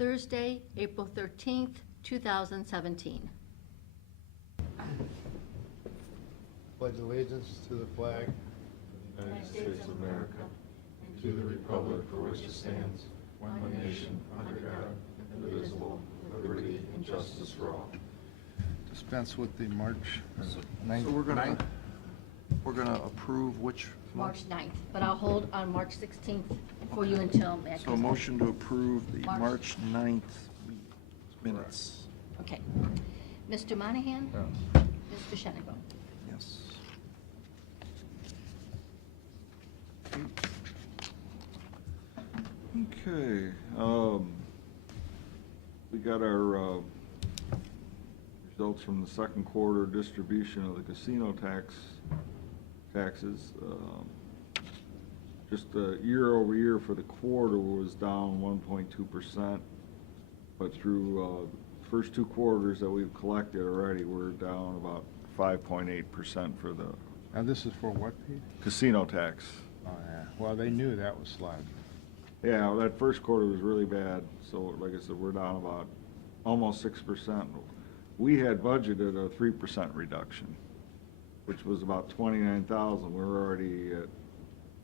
Thursday, April 13th, 2017. Pledge allegiance to the flag of the United States of America and to the republic for which it stands, one nation, under God, indivisible, with liberty and justice for all. Dispense with the March 9th. So we're gonna approve which month? March 9th, but I'll hold on March 16th for you until May. So a motion to approve the March 9th minutes. Okay. Mr. Monahan? Yeah. Mr. Shenango? Yes. Okay, we got our results from the second quarter distribution of the casino taxes. Just year over year for the quarter was down 1.2%, but through first two quarters that we've collected already, we're down about 5.8% for the Now this is for what, Pete? casino tax. Oh, yeah. Well, they knew that was slide. Yeah, well, that first quarter was really bad, so like I said, we're down about almost 6%. We had budgeted a 3% reduction, which was about 29,000. We're already at,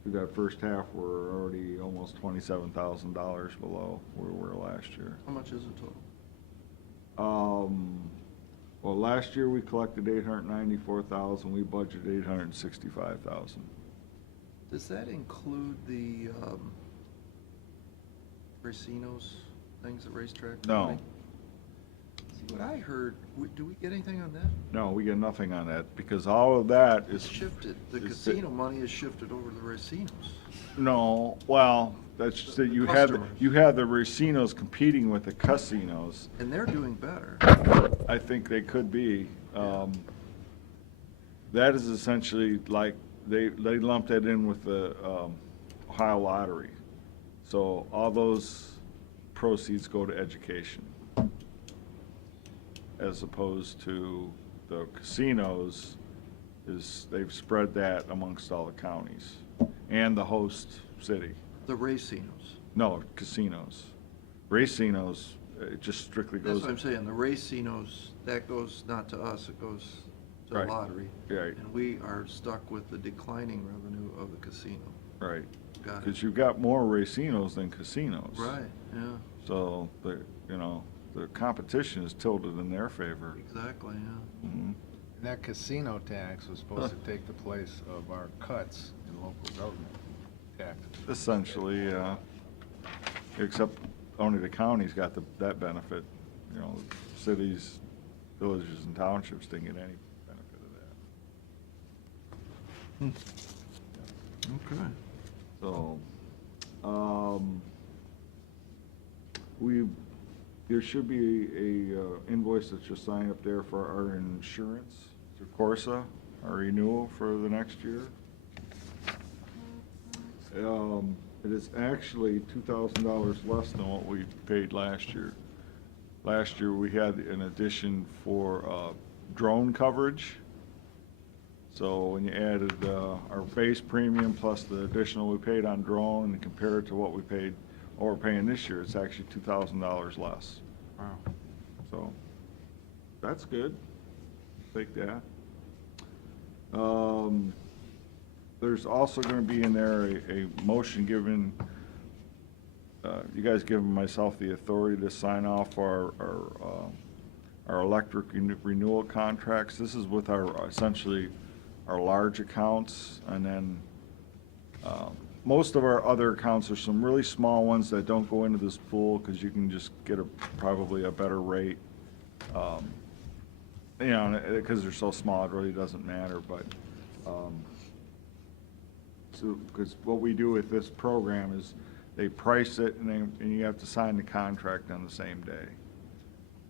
through that first half, we're already almost $27,000 below where we were last year. How much is it total? Well, last year we collected 894,000. We budgeted 865,000. Does that include the racinos, things, the racetrack? No. money? See, what I heard, do we get anything on that? No, we get nothing on that because all of that is It's shifted, the is casino money is shifted over to the racinos. No, well, that's just that you have the racinos competing with the casinos. And they're doing better. I think they could be. That is essentially like they lumped that in with the Ohio lottery. So all those proceeds go to education, as opposed to the casinos. They've spread that amongst all the counties and the host city. The racinos. No, casinos. Racinos, it just strictly That's goes. what I'm saying, the racinos, that goes not to us, it goes to the Right. lottery. Right. And we are stuck with the declining revenue of the casino. Right. Got it. Because you've got more racinos than casinos. Right, yeah, So, the competition is tilted in their favor. exactly, yeah. Mhm. And that casino tax was supposed to take the place of our cuts in local government taxes. Essentially, except only the counties got that benefit. Cities, villages, and townships didn't get any benefit of that. Okay. So, there should be a invoice that you'll sign up there for our insurance through Corsa, our renewal for the next year. It is actually $2,000 less than what we paid last year. Last year, we had an addition for drone coverage. So when you added our base premium plus the additional we paid on drone and compare it to what we're paying this year, it's actually $2,000 less. Wow. So that's good. Take that. There's also going to be in there a motion given, you guys giving myself the authority to sign off our electric renewal contracts. This is with essentially our large accounts, and then most of our other accounts are some really small ones that don't go into this pool because you can just get probably a better rate. Because they're so small, it really doesn't matter. But because what we do with this program is they price it, and you have to sign the contract on the same day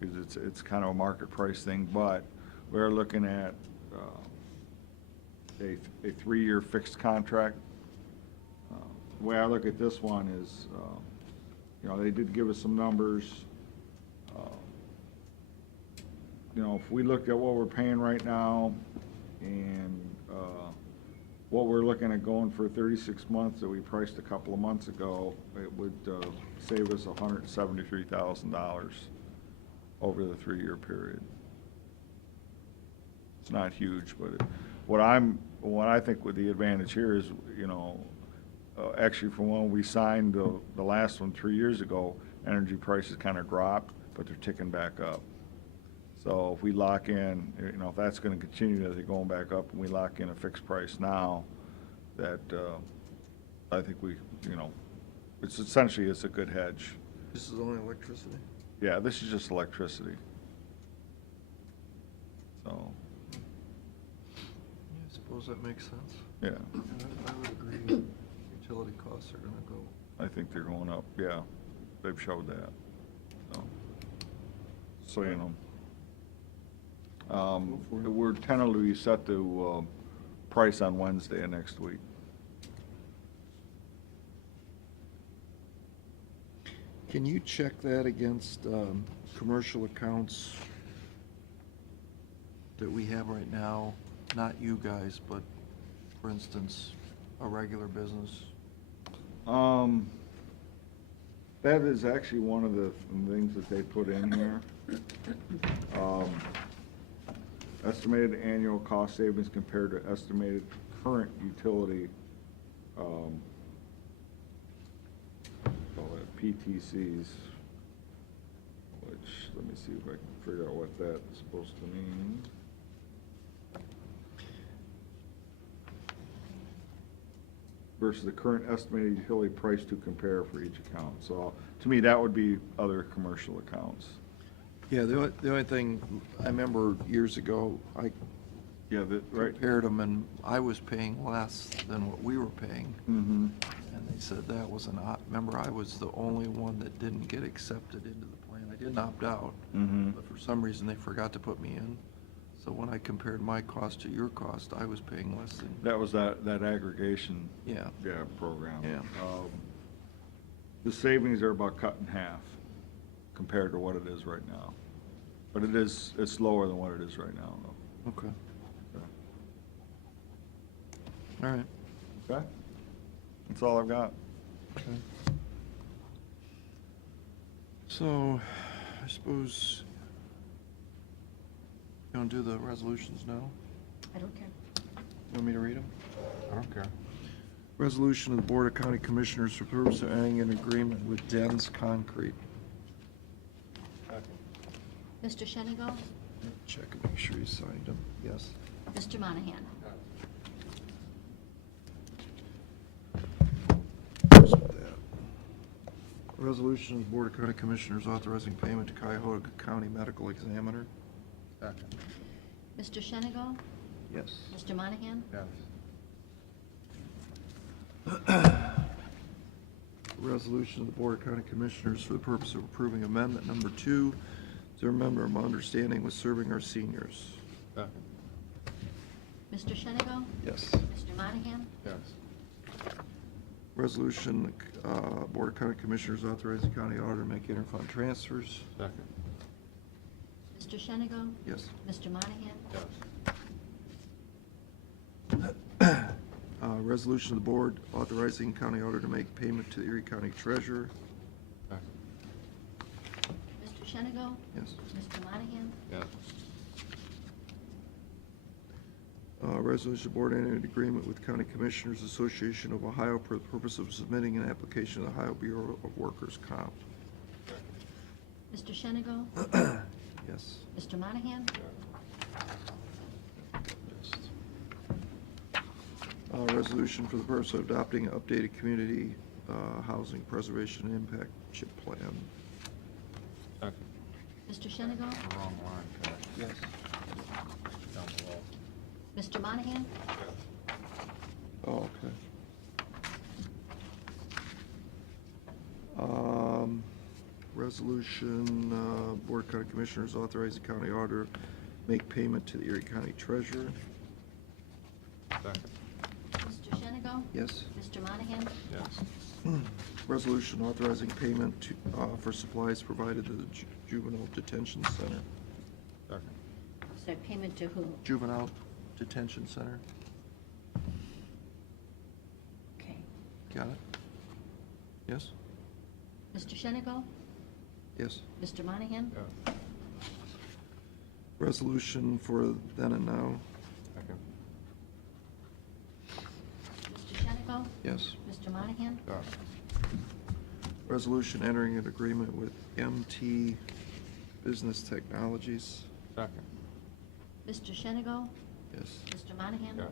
because it's kind of a market price thing. But we're looking at a 3-year fixed contract. The way I look at this one is, they did give us some numbers. If we looked at what we're paying right now and what we're looking at going for 36 months that we priced a couple of months ago, it would save us $173,000 over the 3-year period. It's not huge, but what I think with the advantage here is, you know, actually from when we signed the last one 3 years ago, energy prices kind of dropped, but they're ticking back up. So if we lock in, you know, if that's going to continue as they're going back up, and we lock in a fixed price now, that I think we, you know, it's essentially a good hedge. This is only electricity? Yeah, this is just electricity. So, Yeah, I suppose that makes sense. yeah, I would agree. Utility costs are gonna go. I think they're going up, yeah. They've showed that. So you know. We're tentatively set to price on Wednesday of next week. Can you check that against commercial accounts that we have right now? Not you guys, but for instance, a regular business? That is actually one of the things that they put in here. Estimated annual cost savings compared to estimated current utility, call it PTCs, which, let me see if I can figure out what that's supposed to mean. Versus the current estimated utility price to compare for each account. So to me, that would be other commercial accounts. Yeah, the only thing, I remember years ago, I Yeah, right. compared them, and I was paying less than what we were paying. Mm-hmm. And they said that was remember, I was the only one that didn't get accepted into the plan. I didn't opt out, Mm-hmm. but for some reason, they forgot to put me in. So when I compared my cost to your cost, I was paying less than. That was that aggregation. Yeah. Yeah, program. Yeah. The savings are about cut in half compared to what it is right now. But it's lower than what it is right now, though. Okay. Okay. All right. Okay? That's all I've got. Okay. So, I suppose, you want to do the resolutions now? I don't care. You want me to read them? I don't care. Resolution of the Board of County Commissioners for purpose of entering an agreement with Dens Concrete. Mr. Shenigo? Check and make sure you signed them. Yes. Mr. Monahan? Here's that. Resolution of the Board of County Commissioners authorizing payment to Cuyahoga County Medical Examiner. Second. Mr. Shenigo? Yes. Mr. Monahan? Yes. Resolution of the Board of County Commissioners for the purpose of approving amendment number 2 to a memorandum of understanding with serving our seniors. Second. Mr. Shenigo? Yes. Mr. Monahan? Yes. Resolution, Board of County Commissioners authorizing county auditor to make interfund transfers. Second. Mr. Shenigo? Yes. Mr. Monahan? Yes. Resolution of the Board authorizing county auditor to make payment to the Erie County Treasurer. Second. Mr. Shenigo? Yes. Mr. Monahan? Yes. Resolution of the Board entering an agreement with County Commissioners Association of Ohio for the purpose of submitting an application to the Ohio Bureau of Workers' Comp. Mr. Shenigo? Yes. Mr. Monahan? Resolution for the purpose of adopting an updated community housing preservation and impact chip plan. Second. Mr. Shenigo? The wrong line, Pat. Yes. Down below. Mr. Monahan? Yes. Oh, okay. Resolution, Board of County Commissioners authorizing county auditor make payment to the Erie County Treasurer. Second. Mr. Shenigo? Yes. Mr. Monahan? Yes. Resolution authorizing payment to, for supplies provided to the Juvenile Detention Center. Second. So payment to whom? Juvenile Detention Center. Got it? Yes? Mr. Shenigo? Yes. Mr. Monahan? Yes. Resolution for then and now? Second. Mr. Shenigo? Yes. Mr. Monahan? Yes. Resolution entering an agreement with MT Business Technologies? Second. Mr. Shenigo? Yes. Mr. Monahan? Yes.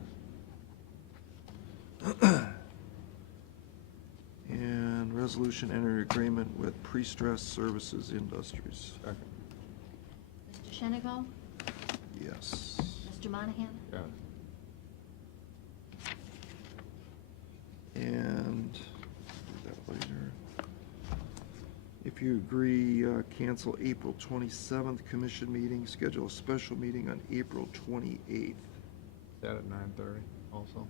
And resolution entering agreement with Pre-Stress Services Industries? Second. Mr. Shenigo? Yes. Mr. Monahan? Yes. And do that later. If you agree, cancel April 27th commission meeting, schedule a special meeting on April 28th. That at 9:30 also?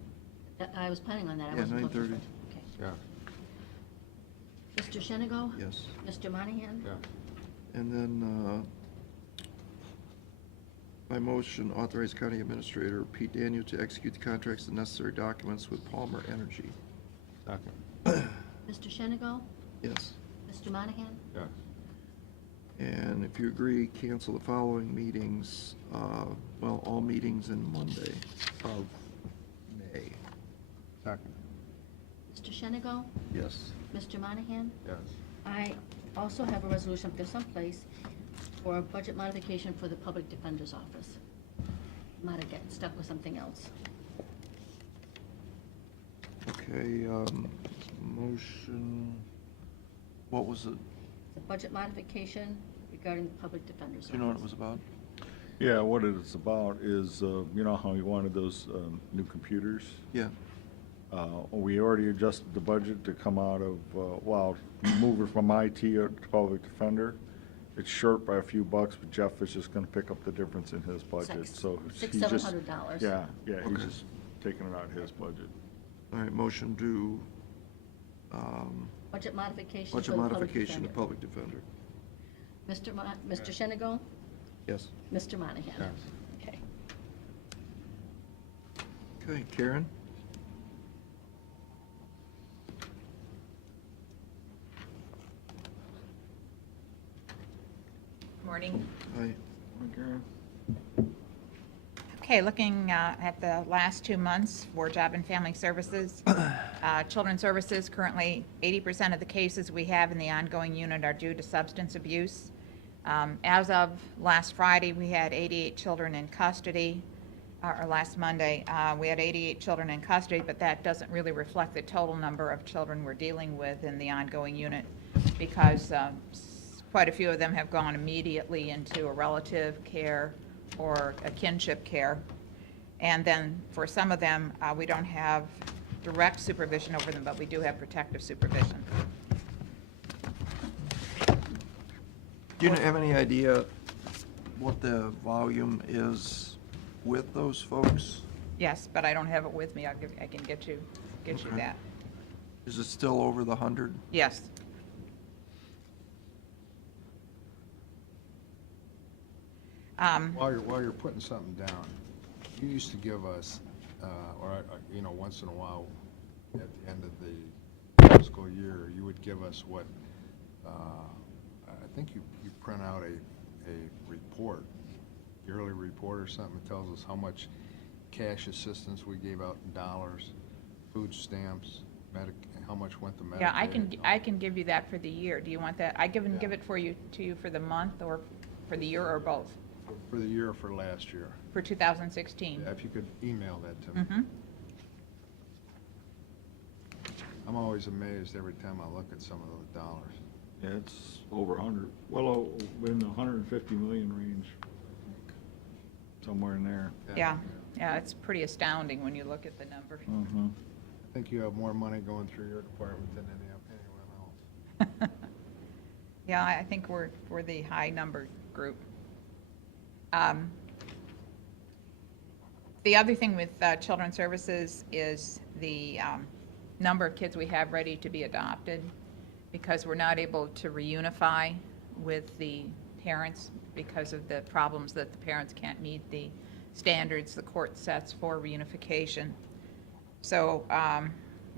I was planning on that. I Yeah, wasn't looking 9:30. for- Okay. Yes. Mr. Shenigo? Yes. Mr. Monahan? Yes. And then, by motion, authorize County Administrator Pete Daniel to execute the contracts and necessary documents with Palmer Energy. Second. Mr. Shenigo? Yes. Mr. Monahan? Yes. And if you agree, cancel the following meetings, all meetings in Monday of May. Second. Mr. Shenigo? Yes. Mr. Monahan? Yes. I also have a resolution up there someplace for a budget modification for the Public Defender's Office. Might have gotten stuck with something else. Okay, motion, what was it? It's a budget modification regarding the Public Defender's Office. Do you know what it was about? Yeah, what it's about is, you know how you wanted those new computers? Yeah. We already adjusted the budget to come out of, move it from IT to public defender. It's short by a few bucks, but Jeff is just gonna pick up the difference in his budget, so he's just. $600-700. Yeah, he's Okay. just taking it out of his budget. All right, motion to, Budget modification for budget the Public modification to Defender. public defender. Mr. Shenigo? Yes. Mr. Monahan? Yes. Okay. Okay, Karen? Morning. Hi. Karen? Okay, looking at the last 2 months for Job and Family Services. Children's Services, currently 80% of the cases we have in the ongoing unit are due to substance abuse. As of last Friday, we had 88 children in custody, or last Monday, we had 88 children in custody, but that doesn't really reflect the total number of children we're dealing with in the ongoing unit, because quite a few of them have gone immediately into a relative care or a kinship care. And then for some of them, we don't have direct supervision over them, but we do have protective supervision. Do you have any idea what the volume is with those folks? Yes, but I don't have it with me. I can get you Okay. that. Is it still over the 100? Yes. While you're putting something down, you used to give us, once in a while, at the end of the fiscal year, you would give us what, I think you print out a report, yearly report or something that tells us how much cash assistance we gave out in dollars, food stamps, how much went to Medicaid. Yeah, I can give you that for the year. Do you want that? I give it to you for the month, or for the year, or both? For the year for last year. For 2016. Yeah, if you could email that to me. Mm-hmm. I'm always amazed every time I look at some of those dollars. Yeah, it's over 100, well, in the 150 million range, somewhere in there. Yeah, it's pretty astounding when you look at the number. Mhm. I think you have more money going through your department than anyone else. Yeah, I think we're the high number group. The other thing with Children's Services is the number of kids we have ready to be adopted, because we're not able to reunify with the parents because of the problems that the parents can't meet the standards the court sets for reunification. So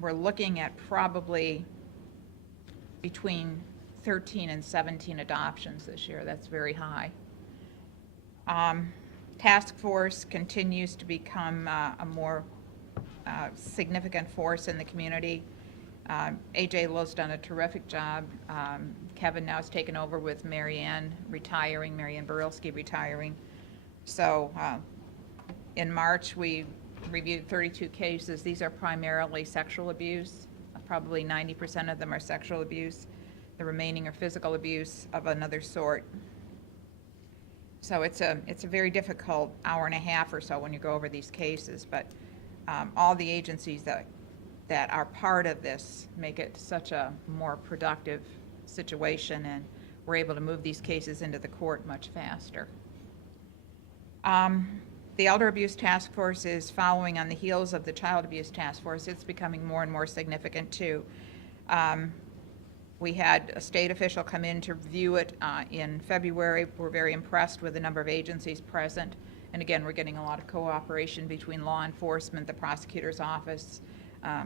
we're looking at probably between 13 and 17 adoptions this year. That's very high. Task force continues to become a more significant force in the community. AJ Lowe's done a terrific job. Kevin now has taken over with Marianne Burilski retiring. So in March, we reviewed 32 cases. These are primarily sexual abuse. Probably 90% of them are sexual abuse. The remaining are physical abuse of another sort. So it's a very difficult hour and a half or so when you go over these cases, but all the agencies that are part of this make it such a more productive situation, and we're able to move these cases into the court much faster. The Elder Abuse Task Force is following on the heels of the Child Abuse Task Force. It's becoming more and more significant too. We had a state official come in to review it in February. We're very impressed with the number of agencies present. And again, we're getting a lot of cooperation between law enforcement, the prosecutor's office,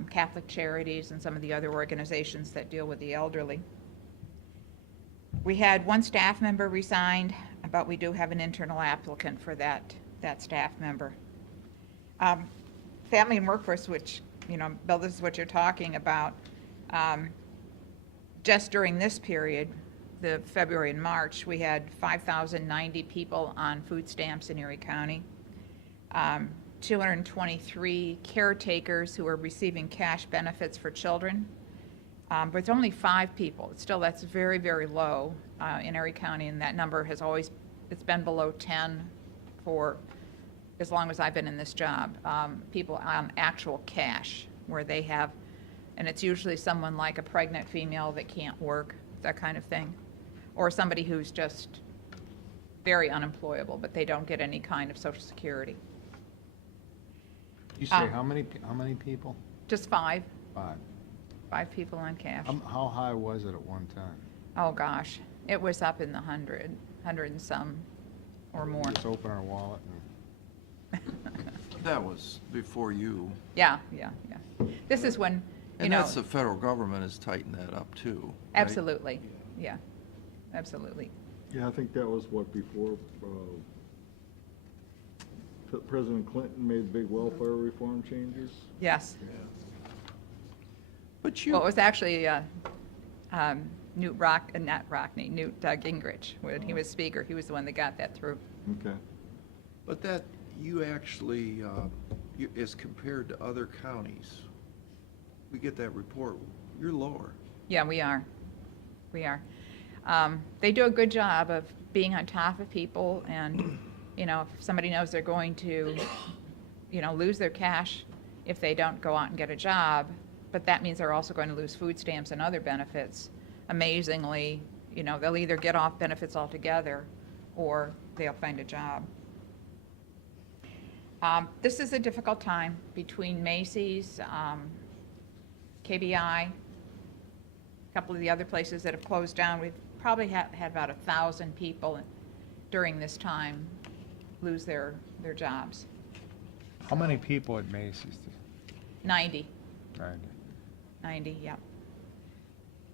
Catholic Charities, and some of the other organizations that deal with the elderly. We had one staff member resigned, but we do have an internal applicant for that staff member. Family and workforce, which, Bill, this is what you're talking about. Just during this period, the February and March, we had 5,090 people on food stamps in Erie County, 223 caretakers who are receiving cash benefits for children, but it's only 5 people. That's very, very low in Erie County, and that number it's been below 10 for as long as I've been in this job. People on actual cash where they have, and it's usually someone like a pregnant female that can't work, that kind of thing, or somebody who's just very unemployable, but they don't get any kind of Social Security. You say how many people? Just 5. 5. 5 people on cash. How high was it at one time? Oh, gosh. It was up in the 100 and some or more. Just open our wallet and... That was before you. Yeah. This is when, And that's the federal government has tightened that up too, right? Absolutely. Yeah, absolutely. Yeah, I think that was before President Clinton made big welfare reform changes? Yes. But you. Well, it was actually Newt Gingrich, when he was speaker. He was the one that got that through. Okay. But that, you actually, as compared to other counties, we get that report, you're lower. Yeah, we are. They do a good job of being on top of people, and, if somebody knows they're going to, lose their cash if they don't go out and get a job, but that means they're also going to lose food stamps and other benefits. Amazingly, they'll either get off benefits altogether or they'll find a job. This is a difficult time between Macy's, KBI, a couple of the other places that have closed down. We've probably had about 1,000 people during this time lose their jobs. How many people at Macy's? 90, 90. yeah.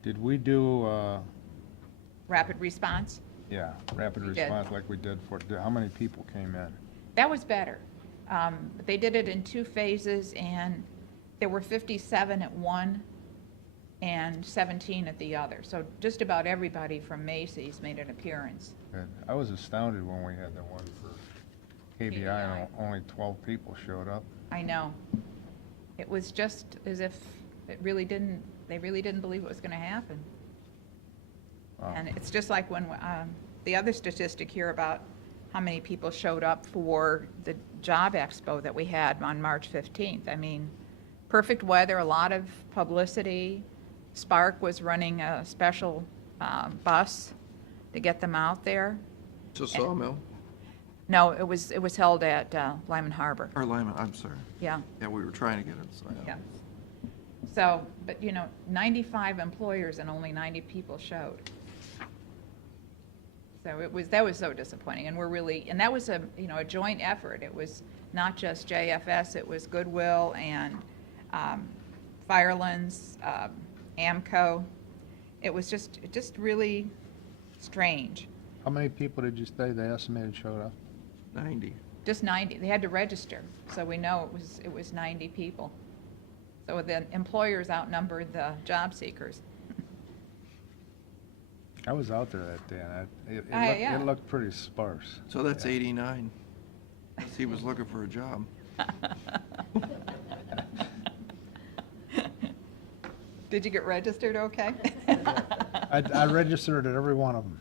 Did we do, Rapid response? rapid We did. response like we did how many people came in? That was better. They did it in 2 phases, and there were 57 at one and 17 at the other. So just about everybody from Macy's made an appearance. Good. I was astounded when we had the one for KBI and only 12 people showed up. I know. It was just as if they really didn't believe it was going to happen. Wow. And it's just like when the other statistic here about how many people showed up for the job expo that we had on March 15th. I mean, perfect weather, a lot of publicity. Spark was running a special bus to get them out there. It's a sawmill, No, it was held at Lyman Harbor. or Lyman, I'm sorry. Yeah, Yeah, we were trying to get it, so. yeah. So, but 95 employers and only 90 people showed. So that was so disappointing, and that was a joint effort. It was not just JFS, it was Goodwill and Firelands, AMCO. It was just really strange. How many people did you say they estimated showed up? 90. Just 90. They had to register, so we know it was 90 people. So the employers outnumbered the job seekers. I was out there that day, and Yeah. it looked pretty sparse. So that's Yeah. 89. Guess he was looking for a job. Did you get registered okay? I registered at every one of them.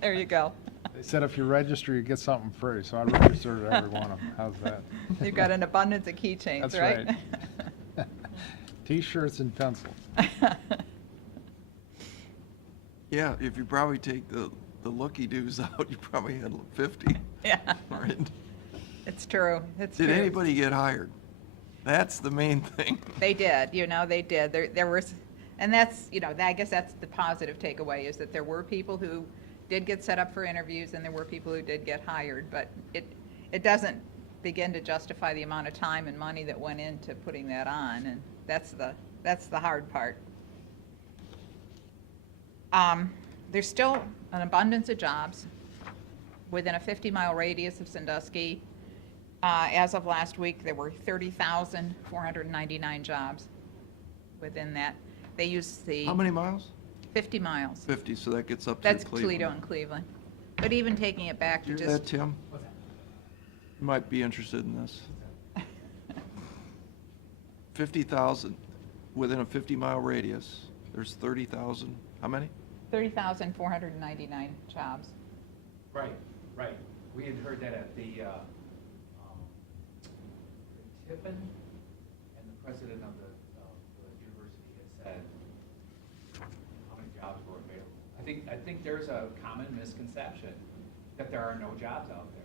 There you go. They said if you register, you get something free, so I registered at every one of them. How's that? You've got an abundance of keychains, That's right? right. T-shirts and pencils. Yeah, if you probably take the looky-doos out, you probably had 50. Yeah, Right. it's true. It's Did true. anybody get hired? That's the main thing. They did, they did. There was, and that's, I guess that's the positive takeaway, is that there were people who did get set up for interviews, and there were people who did get hired, but it doesn't begin to justify the amount of time and money that went into putting that on, and that's the hard part. There's still an abundance of jobs within a 50-mile radius of Sandusky. As of last week, there were 30,499 jobs within that. They use the How many miles? 50 miles. 50, so that gets up to That's Cleveland. Toledo and Cleveland. But even taking it back to You hear that, just, Tim? You might be interested in this. 50,000 within a 50-mile radius. There's 30,000. How many? 30,499 jobs. Right. We had heard that at the Tiffin, and the president of the university had said how many jobs were available. I think there's a common misconception that there are no jobs out there.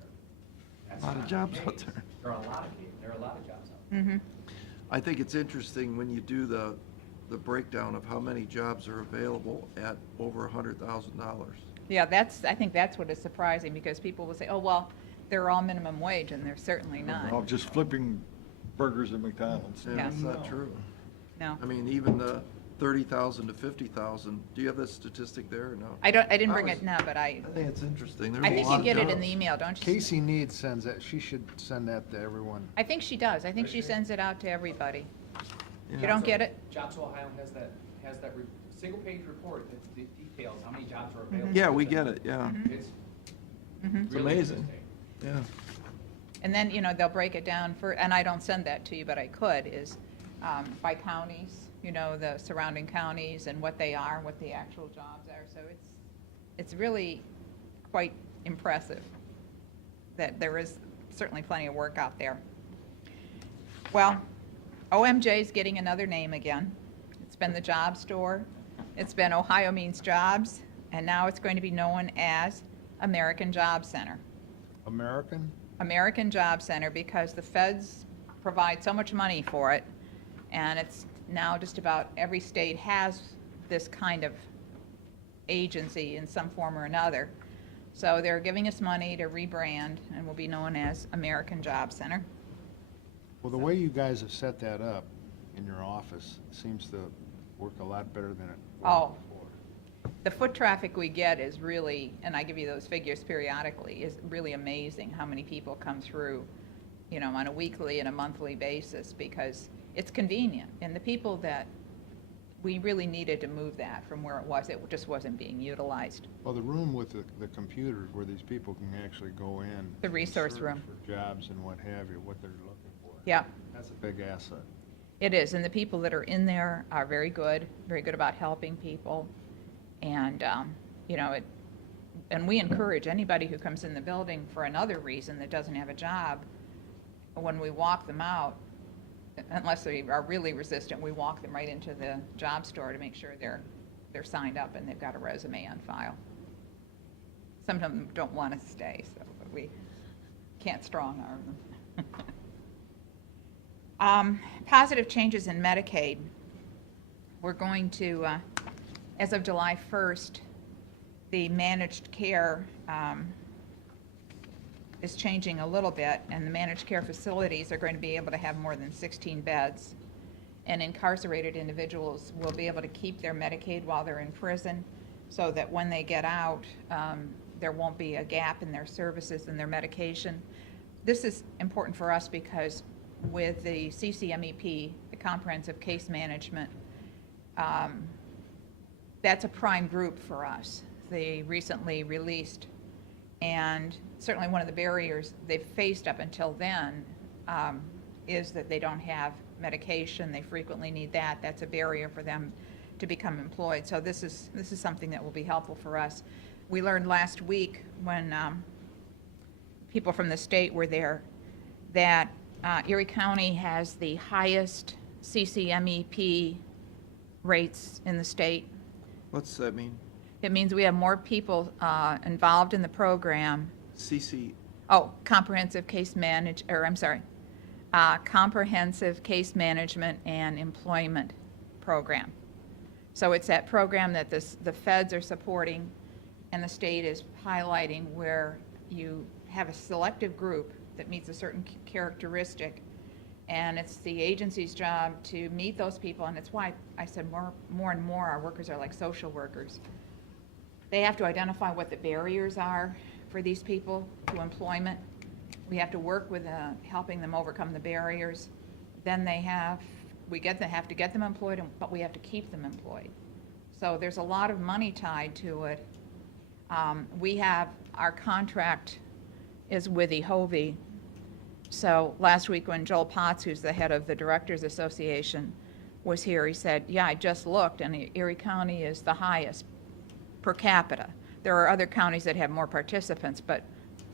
That's A lot of not the jobs out case. there. There are a lot of jobs out there. Mm-hmm. I think it's interesting when you do the breakdown of how many jobs are available at over $100,000. Yeah, I think that's what is surprising, because people will say, oh, well, they're all minimum wage, and they're certainly They're all not. just flipping burgers at McDonald's. And Yeah. that's not true. No. I mean, even the 30,000 to 50,000, do you have that statistic there or no? I didn't bring was- it now, but I think it's interesting. There's I a think lot you of get it in jobs. the email, don't you? Casey Need sends that, she should send that to everyone. I think she does. I think she sends it out to everybody. Yeah. You don't get it? Jobs Ohio has that single-page report that details how many jobs are available. Yeah, we get it, yeah. Mm-hmm. It's Mhm. really amazing. interesting. Yeah. And then, they'll break it down and I don't send that to you, but I could, is by counties, the surrounding counties and what they are, what the actual jobs are. So it's really quite impressive that there is certainly plenty of work out there. Well, OMJ's getting another name again. It's been the Job Store. It's been Ohio Means Jobs, and now it's going to be known as American Job Center. American Job Center, because the feds provide so much money for it, and it's now just about every state has this kind of agency in some form or another. So they're giving us money to rebrand, and will be known as American Job Center. Well, the way you guys have set that up in your office seems to work a lot better than it Oh. worked before. The foot traffic we get is really, and I give you those figures periodically, is really amazing how many people come through, on a weekly and a monthly basis, because it's convenient. And the people that we really needed to move that from where it just wasn't being utilized. Well, the room with the computers where these people can actually go in. The resource search room. For jobs and what have you, what they're looking for. Yeah, That's a big asset. it is. And the people that are in there are very good about helping people. And, and we encourage anybody who comes in the building for another reason that doesn't have a job, when we walk them out, unless they are really resistant, we walk them right into the job store to make sure they're signed up and they've got a resume on file. Some of them don't want to stay, so but we can't strong arm them. Positive changes in Medicaid. We're going to, as of July 1st, the managed care is changing a little bit, and the managed care facilities are going to be able to have more than 16 beds. and incarcerated individuals will be able to keep their Medicaid while they're in prison, so that when they get out, there won't be a gap in their services and their medication. This is important for us because with the CCMEP, the Comprehensive Case Management, that's a prime group for us. They recently released, and certainly one of the barriers they've faced up until then is that they don't have medication. They frequently need that. That's a barrier for them to become employed. So this is something that will be helpful for us. We learned last week when people from the state were there that Erie County has the highest CCMEP rates in the state. What's that mean? It means we have more people involved in the program. CC, Comprehensive Case Comprehensive Case Management and Employment Program. So it's that program that the feds are supporting and the state is highlighting, where you have a selective group that meets a certain characteristic, and it's the agency's job to meet those people, and it's why I said more and more our workers are like social workers. They have to identify what the barriers are for these people to employment. We have to work with helping them overcome the barriers. Then have to get them employed, but we have to keep them employed. So there's a lot of money tied to it. Our contract is with EHOVI. So last week when Joel Potts, who's the head of the Directors Association, was here, he said, yeah, I just looked, and Erie County is the highest per capita. There are other counties that have more participants, but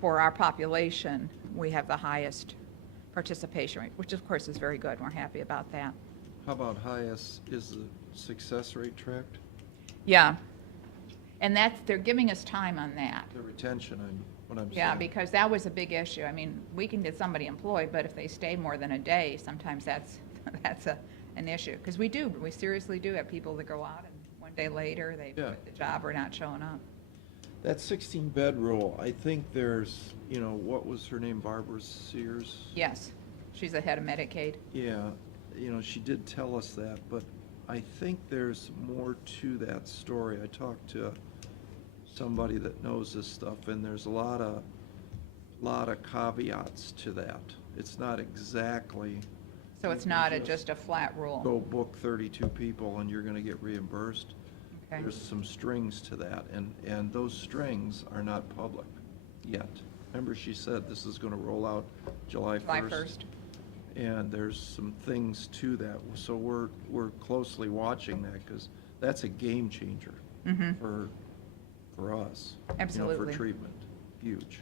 for our population, we have the highest participation rate, which of course is very good. We're happy about that. how about highest, is the success rate tracked? Yeah. And they're giving us time on that. The retention, what I'm saying. Yeah, because that was a big issue. I mean, we can get somebody employed, but if they stay more than a day, sometimes that's an issue. Because we seriously do have people that go out and one day later, they Yeah. quit the job or not showing up. That 16-bed rule, I think there's, what was her name, Barbara Sears? Yes, she's the head of Medicaid. Yeah, she did tell us that, but I think there's more to that story. I talked to somebody that knows this stuff, and there's a lot of caveats to that. It's not exactly. So it's not just a flat rule. Go book 32 people and you're gonna get reimbursed. Okay. There's some strings to that, and those strings are not public yet. Remember, she said this is gonna roll out July 1st. July 1st. And there's some things to that, so we're closely watching that, because that's a game changer for us. Absolutely. For treatment, huge,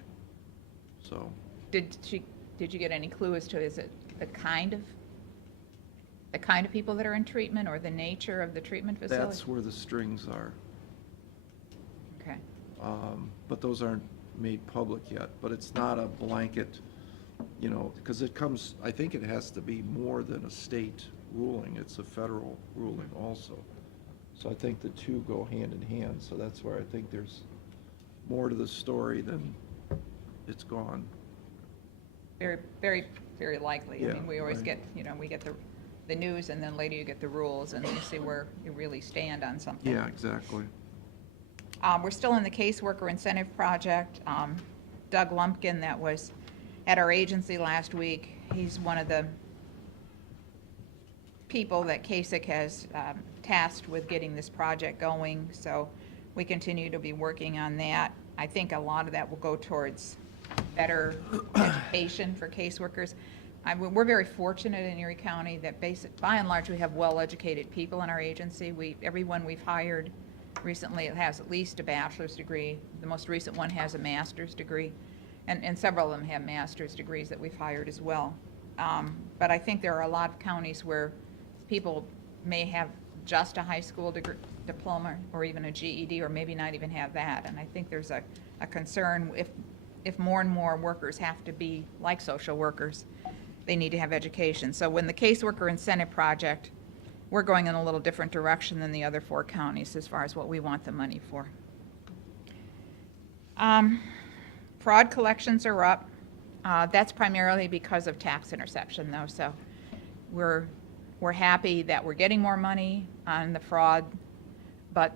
so. Did you get any clue as to, is it the kind of people that are in treatment or the nature of the treatment facility? That's where the strings are. Okay. But those aren't made public yet, but it's not a blanket, because I think it has to be more than a state ruling, it's a federal ruling also. So I think the two go hand in hand, so that's where I think there's more to the story than it's gone. Very, very, very likely. I Yeah, mean, we always right. get, we get the news, and then later you get the rules, and you see where you really stand on something. Yeah, exactly. We're still in the caseworker incentive project. Doug Lumpkin, that was at our agency last week, he's one of the people that CASIC has tasked with getting this project going, so we continue to be working on that. I think a lot of that will go towards better education for caseworkers. We're very fortunate in Erie County that by and large, we have well-educated people in our agency. Everyone we've hired recently has at least a bachelor's degree. The most recent one has a master's degree, and several of them have master's degrees that we've hired as well. But I think there are a lot of counties where people may have just a high school diploma or even a GED, or maybe not even have that. And I think there's a concern if more and more workers have to be like social workers, they need to have education. So when the caseworker incentive project, we're going in a little different direction than the other 4 counties as far as what we want the money for. Fraud collections are up. That's primarily because of tax interception, though. So we're We're happy that we're getting more money on the fraud, but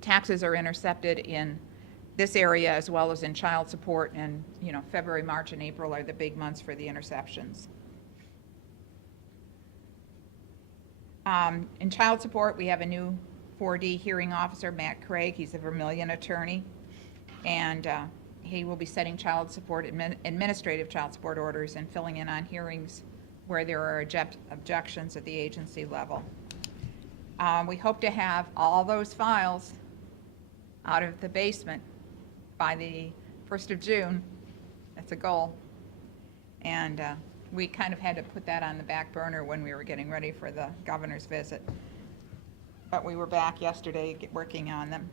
taxes are intercepted in this area as well as in child support, and, you know, February, March, and April are the big months for the interceptions. In child support, we have a new 4D hearing officer, Matt Craig. He's a Vermillion attorney, and he will be setting child support, administrative child support orders and filling in on hearings where there are objections at the agency level. We hope to have all those files out of the basement by the 1st of June. That's a goal. And we kind of had to put that on the back burner when we were getting ready for the governor's visit. But we were back yesterday working on them.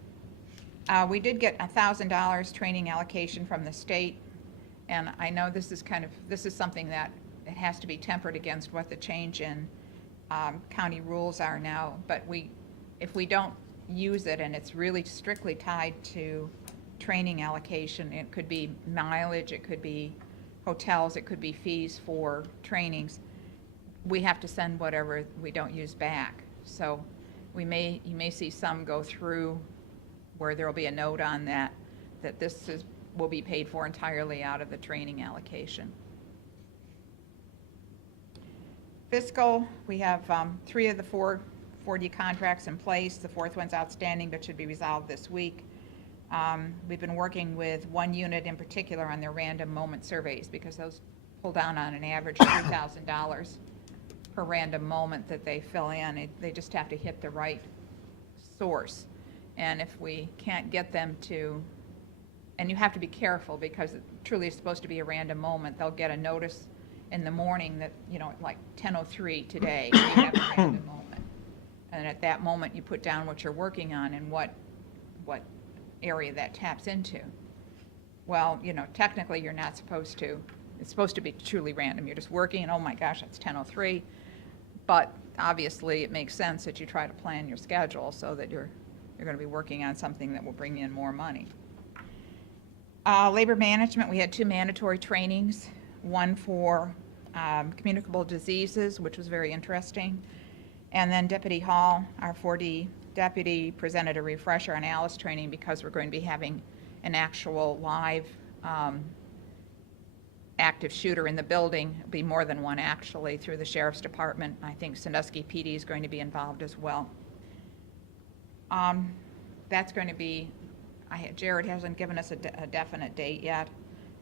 We did get $1,000 training allocation from the state, and I know this is something that it has to be tempered against what the change in county rules are now, but if we don't use it, and it's really strictly tied to training allocation, it could be mileage, it could be hotels, it could be fees for trainings, we have to send whatever we don't use back. So you may see some go through where there will be a note on that this will be paid for entirely out of the training allocation. Fiscal, we have 3 of the 4 4D contracts in place. The 4th one's outstanding but should be resolved this week. We've been working with one unit in particular on their random moment surveys because those pull down on an average $2,000 per random moment that they fill in. They just have to hit the right source. And if we can't get them to, and you have to be careful because it truly is supposed to be a random moment, they'll get a notice in the morning that, you know, like 10:03 today, you have a random moment. And at that moment, you put down what you're working on and what area that taps into. Well, you know, technically you're not supposed to. It's supposed to be truly random. You're just working and, oh my gosh, it's 10:03. But obviously it makes sense that you try to plan your schedule so that you're going to be working on something that will bring in more money. Labor management, we had 2 mandatory trainings, one for communicable diseases, which was very interesting. And then Deputy Hall, our 4D deputy, presented a refresher on ALICE training because we're going to be having an actual live active shooter in the building. It'll be more than one actually through the Sheriff's Department. I think Sandusky PD is going to be involved as well. That's going to be, Jared hasn't given us a definite date yet,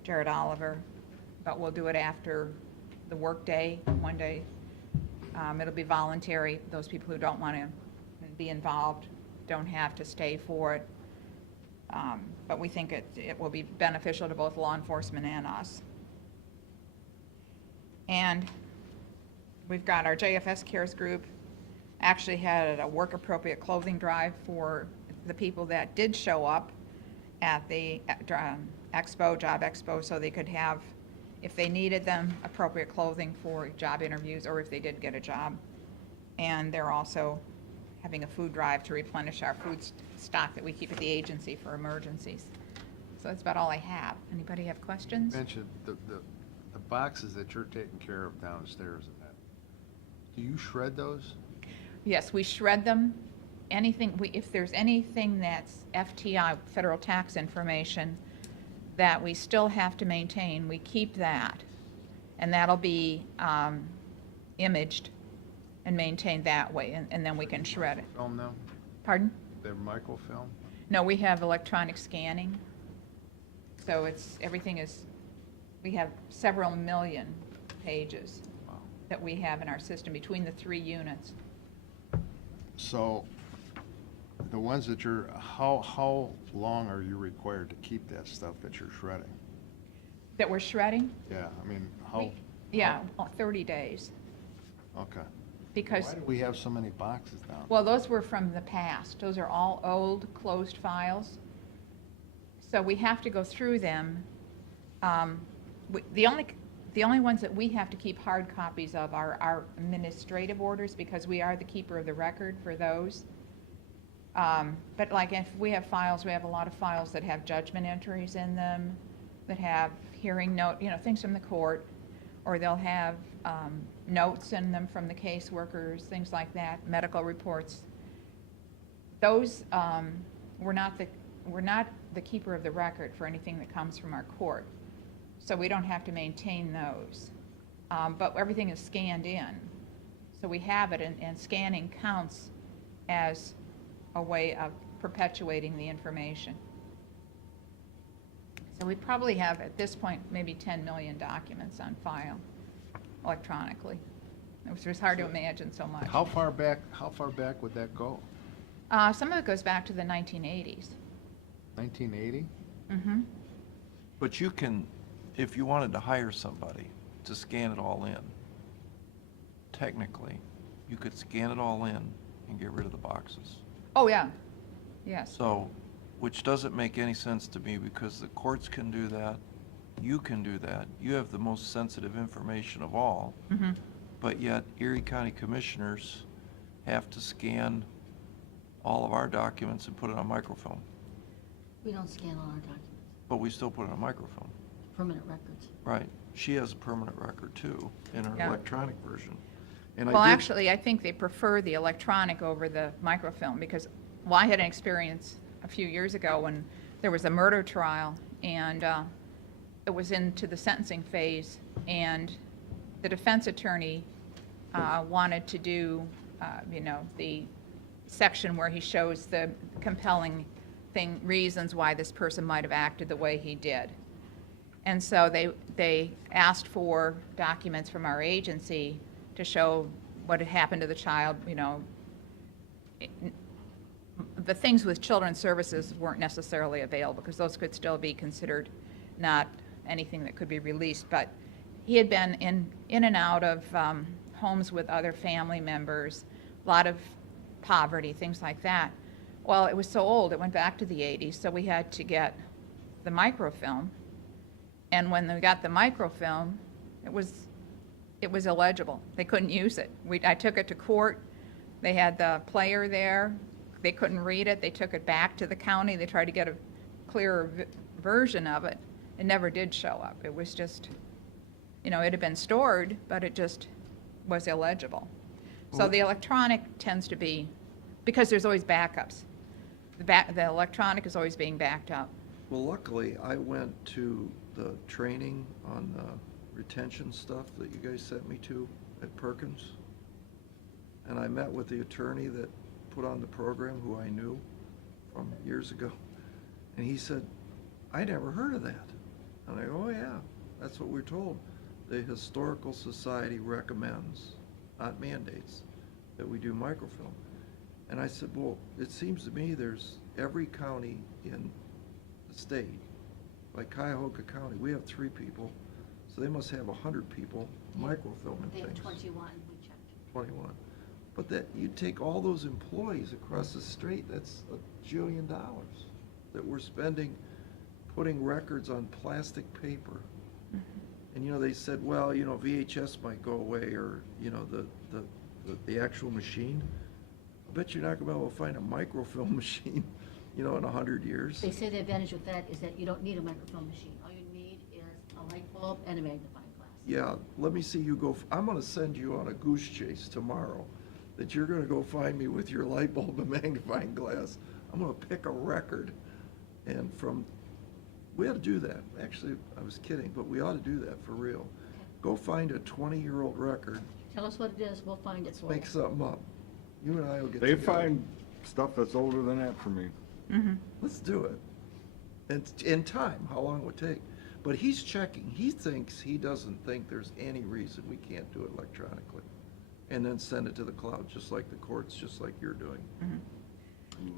Jared Oliver, but we'll do it after the work day, one day. It'll be voluntary. Those people who don't want to be involved don't have to stay for it. But we think it will be beneficial to both law enforcement and us. And we've got our JFS Cares group actually had a work-appropriate clothing drive for the people that did show up at the expo, job expo, so they could have, if they needed them, appropriate clothing for job interviews or if they did get a job. And they're also having a food drive to replenish our food stock that we keep at the agency for emergencies. So that's about all I have. Anybody have questions? You mentioned the boxes that you're taking care of downstairs and that. Do you shred those? Yes, we shred them. If there's anything that's FTI, federal tax information, that we still have to maintain, we keep that. And that'll be imaged and maintained that way, and then we can shred it. Film now? Pardon? They're microfilm? No, we have electronic scanning. So we have several million pages Wow. that we have in our system between the 3 units. So the ones that how long are you required to keep that stuff that you're shredding? That we're shredding? Yeah, I mean, how? Yeah, 30 days. Okay. Because, Why do we have so many boxes down? well, those were from the past. Those are all old, closed files. So we have to go through them. The only ones that we have to keep hard copies of are our administrative orders because we are the keeper of the record for those. But like if we have files, we have a lot of files that have judgment entries in them, that have hearing note, things from the court. or they'll have notes in them from the caseworkers, things like that, medical reports. Those, we're not the keeper of the record for anything that comes from our court, so we don't have to maintain those. But everything is scanned in, so we have it, and scanning counts as a way of perpetuating the information. So we probably have, at this point, maybe 10 million documents on file electronically. It was hard to imagine so much. How far back would that go? Some of it goes back to the 1980s. 1980? Mm-hmm. But you can, if you wanted to hire somebody to scan it all in, technically, you could scan it all in and get rid of the boxes. Oh, yeah. Yes. So, which doesn't make any sense to me, because the courts can do that, you can do that, you have the most sensitive information of all, Mm-hmm. but yet Erie County Commissioners have to scan all of our documents and put it on microfilm, We don't scan all our documents, but we still put it on microfilm. permanent records. Right. She has a permanent record too, in her Yeah. electronic version. And Well, I did- actually, I think they prefer the electronic over the microfilm, because, well, I had an experience a few years ago when there was a murder trial, and it was into the sentencing phase, and the defense attorney wanted to do, the section where he shows the compelling reasons why this person might have acted the way he did. And so they asked for documents from our agency to show what had happened to the child, the things with children's services weren't necessarily available, because those could still be considered not anything that could be released. But he had been in and out of homes with other family members, a lot of poverty, things like that. Well, it was so old, it went back to the 80s, so we had to get the microfilm. And when we got the microfilm, it was illegible. They couldn't use it. I took it to court. They had the player there. They couldn't read it. They took it back to the county. They tried to get a clearer version of it. It never did show up. It was just, it had been stored, but it just was illegible. So the electronic tends to be, because there's always backups. The electronic is always being backed up. Well, luckily, I went to the training on the retention stuff that you guys sent me to at Perkins. And I met with the attorney that put on the program, who I knew from years ago. And he said, I never heard of that. And I go, oh yeah, that's what we're told. The Historical Society recommends, not mandates, that we do microfilm. And I said, well, it seems to me there's every county in the state, like Cuyahoga County, we have 3 people, so they must have 100 people microfilming They have things. 21, we checked. 21. But that, you take all those employees across the state, that's $1 jillion that we're spending putting records on plastic paper. And, they said, well, VHS might go away, or, the actual machine. I bet you're not gonna be able to find a microfilm machine, in 100 years. They say the advantage with that is that you don't need a microfilm machine. All you need is a light bulb and a magnifying glass. Yeah, let me see you go, I'm gonna send you on a goose chase tomorrow, that you're gonna go find me with your light bulb and magnifying glass. I'm gonna pick a record, and we ought to do that. Actually, I was kidding, but we ought to do that for real. Go find a 20-year-old record, Tell us what it is, we'll find it for you. make something up. You and I will get They together. find stuff that's older than that for me. Let's do it. And in time, how long it would take. But he's checking. He doesn't think there's any reason we can't do it electronically. And then send it to the cloud, just like the courts, just like you're doing.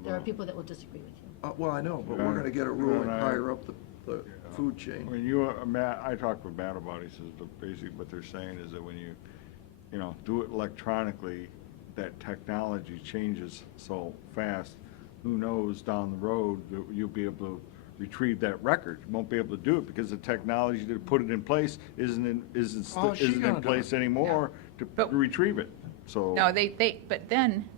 There are people that will disagree with you. Well, I know, but we're gonna get a ruling higher up the food chain. When Matt, I talked with Matt about it, he says, basically what they're saying is that when you do it electronically, that technology changes so fast, who knows down the road that you'll be able to retrieve that record. You won't be able to do it because the technology to put it in place isn't Oh, she's in gonna do place it. anymore to But- retrieve it, so. No, but then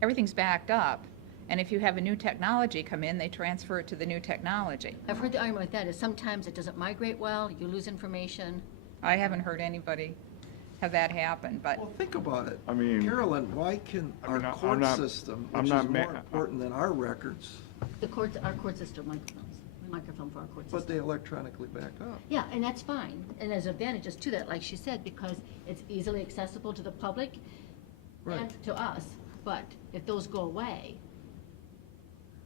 everything's backed up, and if you have a new technology come in, they transfer it to the new technology. I've heard the argument with that is sometimes it doesn't migrate well, you lose information, I haven't heard anybody have that happen, but, Well, think about it. I mean- Carolyn, why can I our mean, I'm court not- system, I'm which is not more ma- important than our records, Our court system microphone for our court system. but they electronically back up? Yeah, and that's fine, and there's advantages to that, like she said, because it's easily accessible to the public and Right. to us, but if those go away,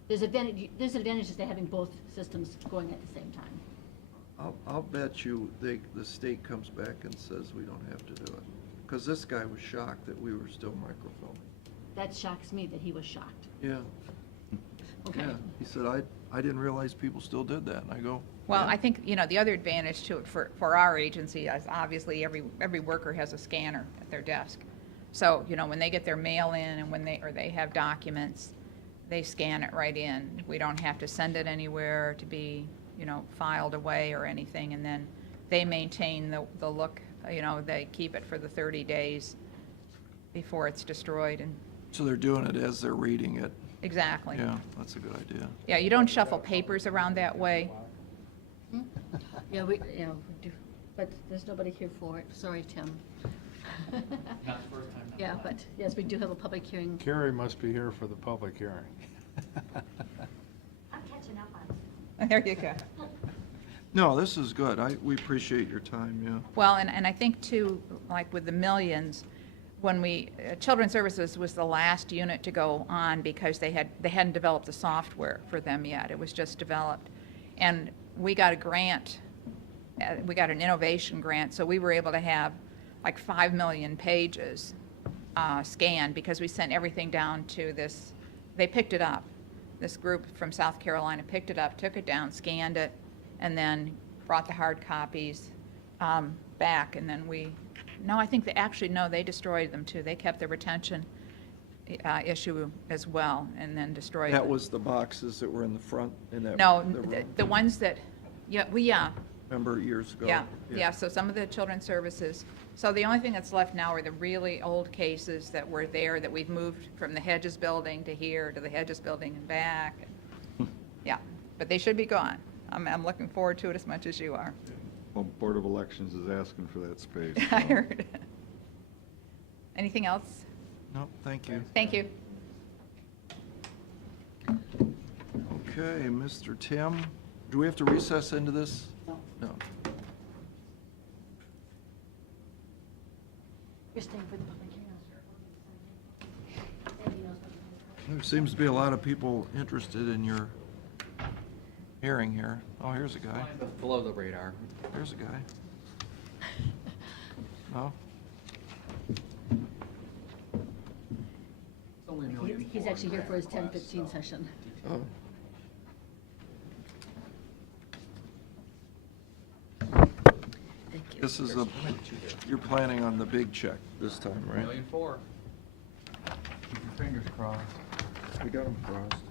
there's advantages to having both systems going at the same time. I'll bet you the state comes back and says we don't have to do it. Because this guy was shocked that we were still microfilming. That shocks me that he was shocked. Yeah, Okay. yeah. He said, I didn't realize people still did that. And I go, well, "Yeah." I think, the other advantage to it for our agency is obviously every worker has a scanner at their desk. So, when they get their mail in and or they have documents, they scan it right in. We don't have to send it anywhere to be, filed away or anything, and then they maintain the look, they keep it for the 30 days before it's destroyed, and, So they're doing it as they're reading it. exactly. Yeah, that's a good idea. Yeah, you don't shuffle papers around that way. Yeah, we do, but there's nobody here for it. Sorry, Tim. Not the first time. not Yeah, the last. but yes, we do have a public hearing. Carrie must be here for the public hearing. I'm catching up on. There you go. No, this is good. We appreciate your time, yeah. Well, and I think too, like with the millions, when Children's Services was the last unit to go on because they hadn't developed the software for them yet. It was just developed. And we got a grant, we got an innovation grant, so we were able to have like 5 million pages scanned because we sent everything down to this, they picked it up. This group from South Carolina picked it up, took it down, scanned it, and then brought the hard copies back, and then I think they destroyed them too. They kept the retention issue as well, and then destroyed That them. was the boxes that were in the front in that. No, that were- the ones that, Remember years ago? yeah, so some of the children's services. So the only thing that's left now are the really old cases that were there that we've moved from the Hedges building to here, to the Hedges building and back. Yeah, but they should be gone. I'm looking forward to it as much as you are. Well, Board of Elections is asking for that space. I so. heard. Anything else? No, thank you. Thank you. Okay, Mr. Tim, do we have to recess into this? No. No. You're staying for the public hearing. There seems to be a lot of people interested in your hearing here. Oh, here's a guy. Below the radar. There's a guy. No? It's only a million. He's actually here for his 10:15 session. Oh. Thank you. This is you're planning on the big check this time, right? $1,400,000. Keep your fingers crossed. We got them crossed.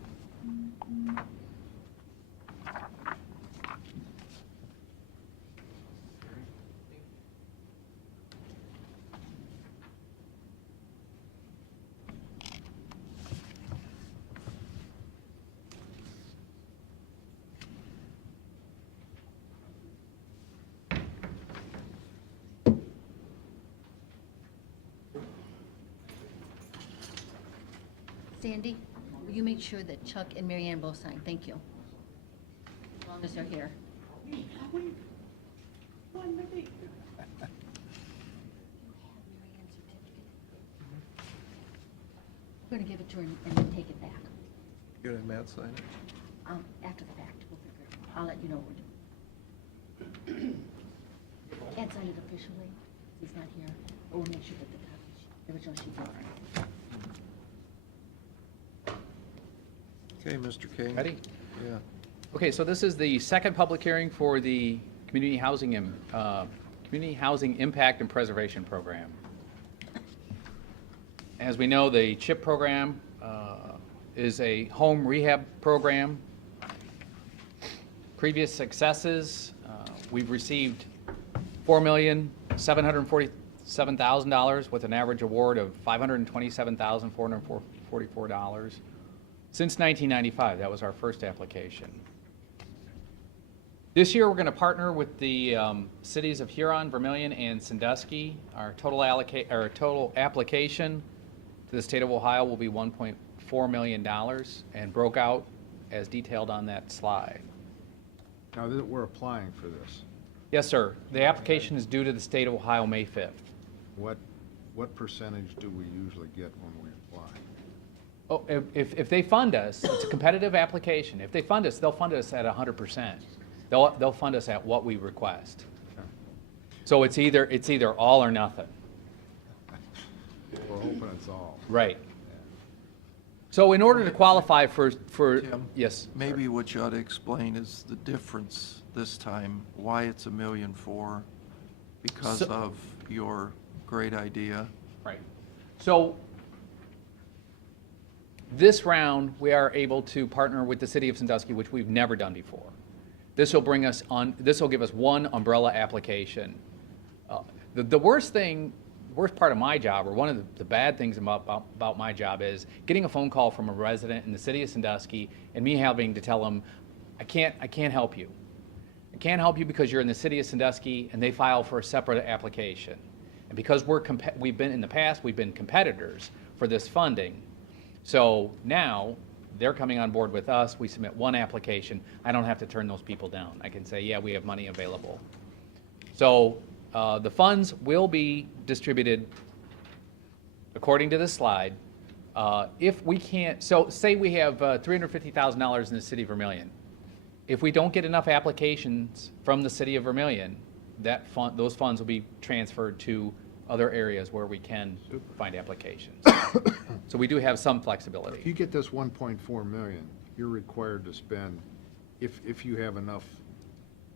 Sandy, will you make sure that Chuck and Mary Ann both sign? Thank you. As long as they're here. We're gonna give it to her and then take it back. You gonna have Matt sign it? After the fact, we'll figure it out. I'll let you know what we're doing. Can't sign it officially, he's not here, but we'll make sure that the original sheet is Okay, Mr. King. Ready? Yeah. Okay, so this is the second public hearing for the Community Housing Impact and Preservation Program. As we know, the CHIP program is a home rehab program. Previous successes, we've received $4,747,000 with an average award of $527,444. Since 1995, that was our first application. This year, we're going to partner with the cities of Huron, Vermillion, and Sandusky. Our total application to the state of Ohio will be $1.4 million and broke out as detailed on that slide. Now, we're applying for this. Yes, sir. The application is due to the state of Ohio May 5th. What percentage do we usually get when we apply? Oh, if they fund us, it's a competitive application. If they fund us, they'll fund us at 100%. They'll fund us at what we request. So it's either all or nothing. We're hoping it's all. Right. So in order to qualify for Tim? yes. Maybe what you ought to explain is the difference this time, why it's $1.4 million, because So- of your great idea. Right. So this round, we are able to partner with the city of Sandusky, which we've never done before. This will bring us on. This will give us one umbrella application. The worst part of my job, or one of the bad things about my job, is getting a phone call from a resident in the city of Sandusky and me having to tell them, I can't help you. I can't help you because you're in the city of Sandusky and they file for a separate application. And because we've been in the past, we've been competitors for this funding. So now they're coming on board with us. We submit one application. I don't have to turn those people down. I can say, yeah, we have money available. So the funds will be distributed according to this slide. If we can't, so say we have $350,000 in the city of Vermillion. If we don't get enough applications from the city of Vermillion, those funds will be transferred to other areas where we can find applications. So we do have some flexibility. If you get this 1.4 million, you're required to spend, if you have enough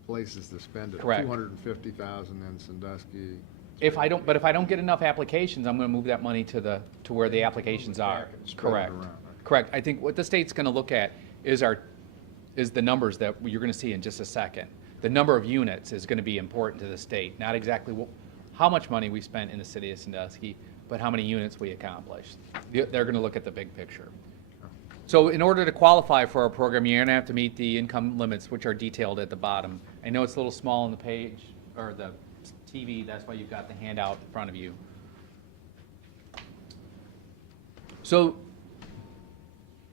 places to spend it. Correct. 250,000 in Sandusky. If I don't get enough applications, I'm going to move that money to where the applications are. Spread it Correct. around, okay. Correct. I think what the state's going to look at is the numbers that you're going to see in just a second. The number of units is going to be important to the state, not exactly how much money we spent in the city of Sandusky, but how many units we accomplished. They're going to look at the big picture. So in order to qualify for our program, you're going to have to meet the income limits, which are detailed at the bottom. I know it's a little small on the page, or the TV, that's why you've got the handout in front of you. So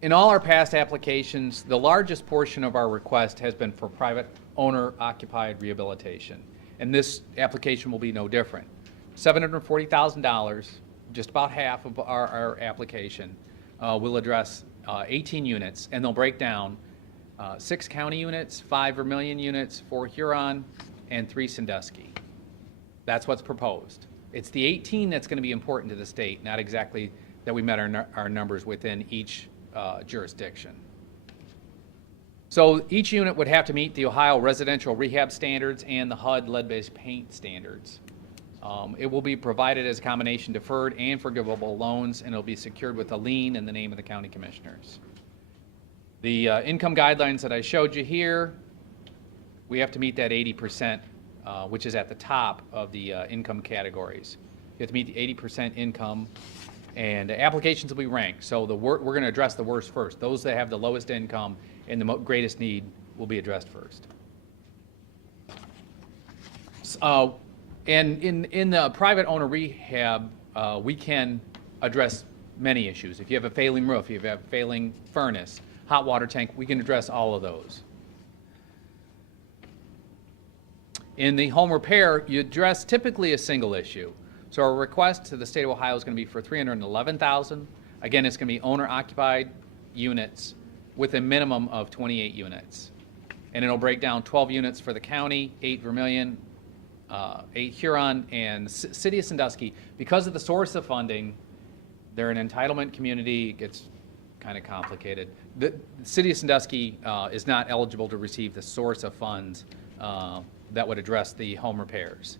in all our past applications, the largest portion of our request has been for private owner-occupied rehabilitation. And this application will be no different. $740,000, just about half of our application, will address 18 units, and they'll break down 6 county units, 5 Vermillion units, 4 Huron, and 3 Sandusky. That's what's proposed. It's the 18 that's going to be important to the state, not exactly that we met our numbers within each jurisdiction. So each unit would have to meet the Ohio residential rehab standards and the HUD lead-based paint standards. It will be provided as a combination deferred and forgivable loans, and it'll be secured with a lien in the name of the county commissioners. The income guidelines that I showed you here, we have to meet that 80%, which is at the top of the income categories. You have to meet the 80% income, and the applications will be ranked. So we're going to address the worst first. Those that have the lowest income and the greatest need will be addressed first. And in the private owner rehab, we can address many issues. If you have a failing roof, if you have a failing furnace, hot water tank, we can address all of those. In the home repair, you address typically a single issue. So our request to the state of Ohio is going to be for $311,000. Again, it's going to be owner-occupied units with a minimum of 28 units. And it'll break down 12 units for the county, 8 Vermillion, 8 Huron, and City of Sandusky. Because of the source of funding, they're an entitlement community. It gets kind of complicated. The City of Sandusky is not eligible to receive the source of funds that would address the home repairs.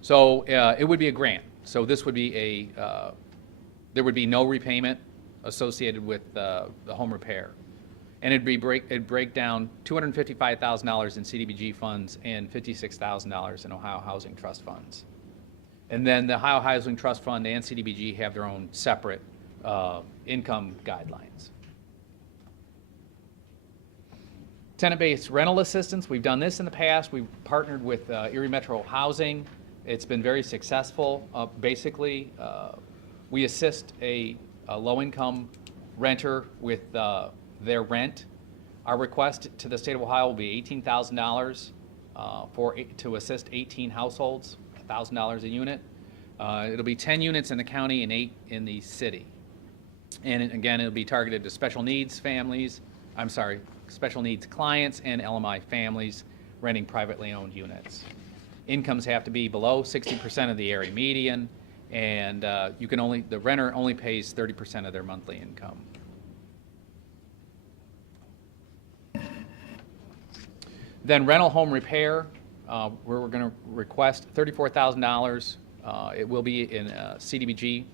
So it would be a grant. So this would be there would be no repayment associated with the home repair. And it'd break down $255,000 in CDBG funds and $56,000 in Ohio Housing Trust funds. And then the Ohio Housing Trust Fund and CDBG have their own separate income guidelines. Tenant-based rental assistance, we've done this in the past. We've partnered with Erie Metro Housing. It's been very successful. Basically, we assist a low-income renter with their rent. Our request to the state of Ohio will be $18,000 to assist 18 households, $1,000 a unit. It'll be 10 units in the county and 8 in the city. And again, it'll be targeted to special needs families, special needs clients and LMI families renting privately owned units. Incomes have to be below 60% of the area median, and the renter only pays 30% of their monthly income. Then rental home repair, we're going to request $34,000. It will be in CDBG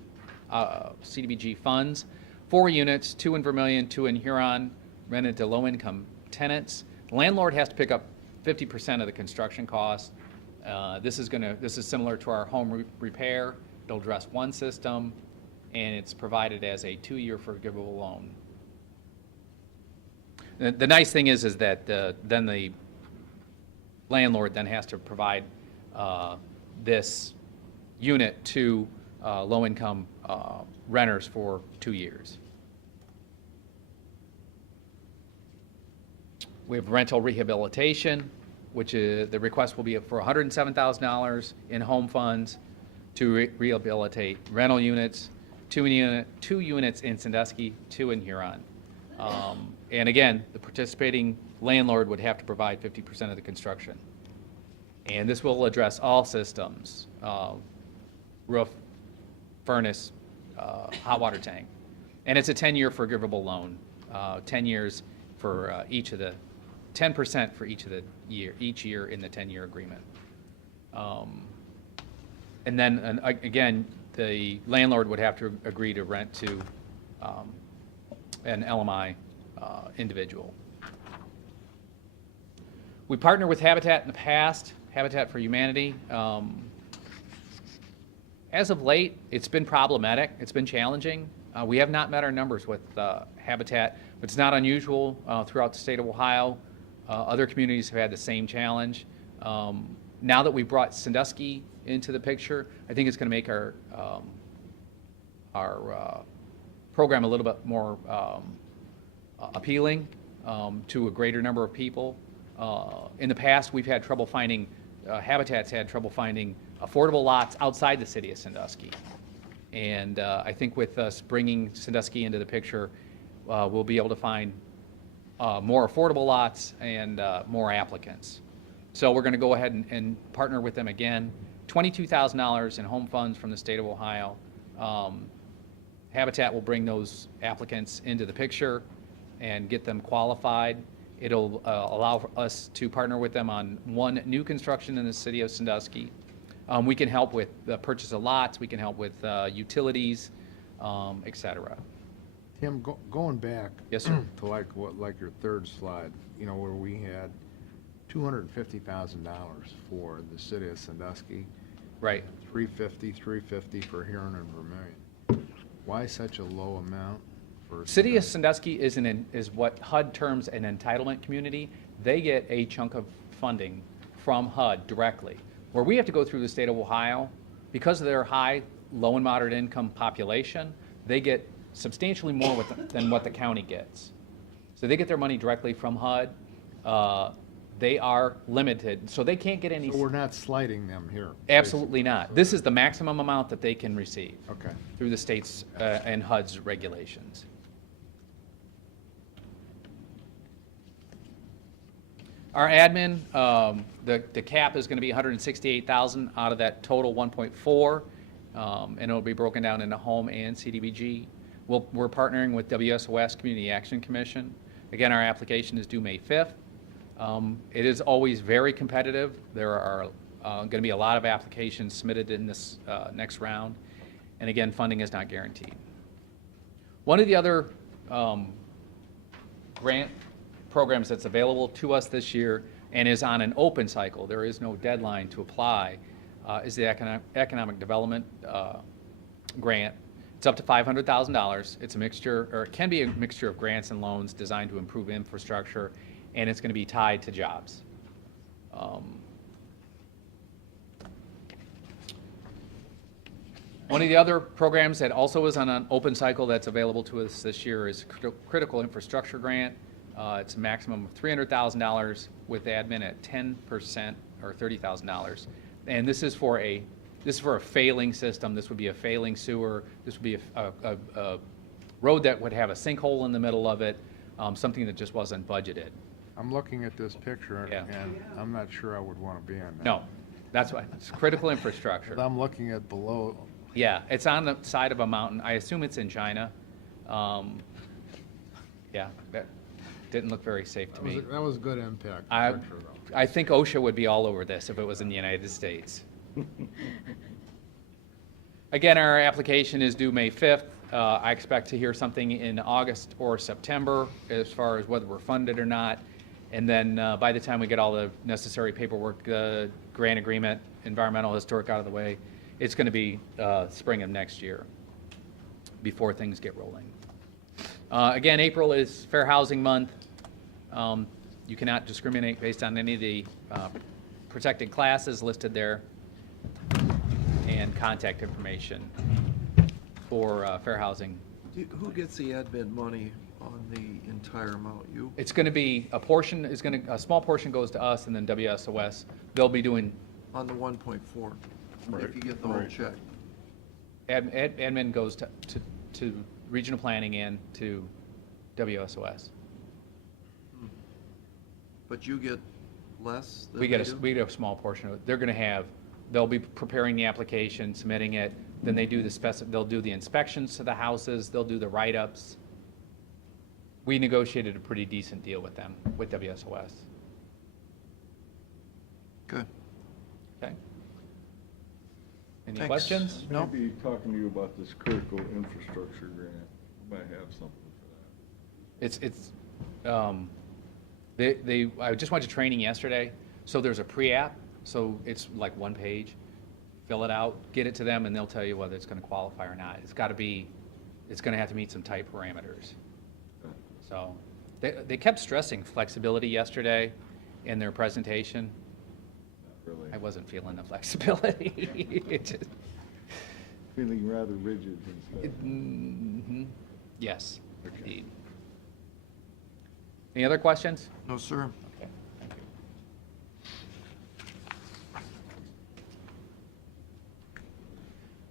funds. 4 units, 2 in Vermilion, 2 in Huron, rented to low-income tenants. The landlord has to pick up 50% of the construction cost. This is similar to our home repair. It'll address one system, and it's provided as a 2-year forgivable loan. The nice thing is that then the landlord then has to provide this unit to low-income renters for 2 years. We have rental rehabilitation, which is, the request will be for $107,000 in home funds to rehabilitate rental units, 2 units in Sandusky, 2 in Huron. And again, the participating landlord would have to provide 50% of the construction. And this will address all systems, roof, furnace, hot water tank. And it's a 10-year forgivable loan, 10 years for each of the, 10% for each year in the 10-year agreement. And then, again, the landlord would have to agree to rent to an LMI individual. We partnered with Habitat in the past, Habitat for Humanity. As of late, it's been problematic. It's been challenging. We have not met our numbers with Habitat, but it's not unusual throughout the state of Ohio. Other communities have had the same challenge. Now that we brought Sandusky into the picture, I think it's going to make our program a little bit more appealing to a greater number of people. In the past, we've had trouble finding, Habitat's had trouble finding affordable lots outside the city of Sandusky. And I think with us bringing Sandusky into the picture, we'll be able to find more affordable lots and more applicants. So we're going to go ahead and partner with them again. $22,000 in home funds from the state of Ohio. Habitat will bring those applicants into the picture and get them qualified. It'll allow us to partner with them on 1 new construction in the city of Sandusky. We can help with the purchase of lots. We can help with utilities, et cetera. Tim, going back. Yes, sir. To like your third slide, where we had $250,000 for the city of Sandusky. Right. $350 for Huron and Vermilion. Why such a low amount for City of Sandusky is what HUD terms an entitlement community. They get a chunk of funding from HUD directly. Where we have to go through the state of Ohio, because of their high, low and moderate income population, they get substantially more than what the county gets. So they get their money directly from HUD. They are limited, so they can't get any. So we're not slighting them here? Absolutely not. So This is the maximum amount that they can receive. Okay. Through the state's and HUD's regulations. Our admin, the cap is going to be $168,000 out of that total 1.4, and it'll be broken down into home and CDBG. We're partnering with WSOS Community Action Commission. Again, our application is due May 5th. It is always very competitive. There are going to be a lot of applications submitted in this next round, and again, funding is not guaranteed. One of the other grant programs that's available to us this year and is on an open cycle, there is no deadline to apply, is the Economic Development Grant. It's up to $500,000. It's a mixture, or it can be a mixture of grants and loans designed to improve infrastructure and it's going to be tied to jobs. One of the other programs that also is on an open cycle that's available to us this year is Critical Infrastructure Grant. It's a maximum of $300,000 with admin at 10% or $30,000. And this is for a failing system. This would be a failing sewer. This would be a road that would have a sinkhole in the middle of it, something that just wasn't budgeted. I'm looking at this picture, Yeah. and I'm not sure I would want to be on that. No, that's why, it's critical infrastructure. 'Cause I'm looking at below, Yeah, it's on the side of a mountain. I assume it's in China. Yeah, that didn't look very safe to me. That was a good impact I, picture, though. I think OSHA would be all over this if it was in the United States. Again, our application is due May 5th. I expect to hear something in August or September as far as whether we're funded or not. And then by the time we get all the necessary paperwork, grant agreement, environmental, historic out of the way, it's going to be spring of next year before things get rolling. Again, April is Fair Housing Month. You cannot discriminate based on any of the protected classes listed there, and contact information for fair housing. Who gets the admin money on the entire amount? You? It's going to be a portion a small portion goes to us, and then WSOS. They'll be doing On the 1.4, Right, if you get the whole right. check. admin goes to regional planning and to WSOS. But you get less than We they get do? we get a small portion of it. They'll be preparing the application, submitting it, then they do they'll do the inspections to the houses, they'll do the write-ups. We negotiated a pretty decent deal with them, with WSOS. Good. Okay? Any Thanks. questions? No. Maybe talking to you about this critical infrastructure grant. We might have something for that. I just went to training yesterday, so there's a pre-app, so it's like one page. Fill it out, get it to them, and they'll tell you whether it's gonna qualify or not. It's gonna have to meet some tight parameters. So, they kept stressing flexibility yesterday in their presentation. Not really. I wasn't feeling the flexibility. It just- Feeling rather rigid and stuff. Mhm. Yes, Okay. indeed. Any other questions? No, sir. Okay, thank you.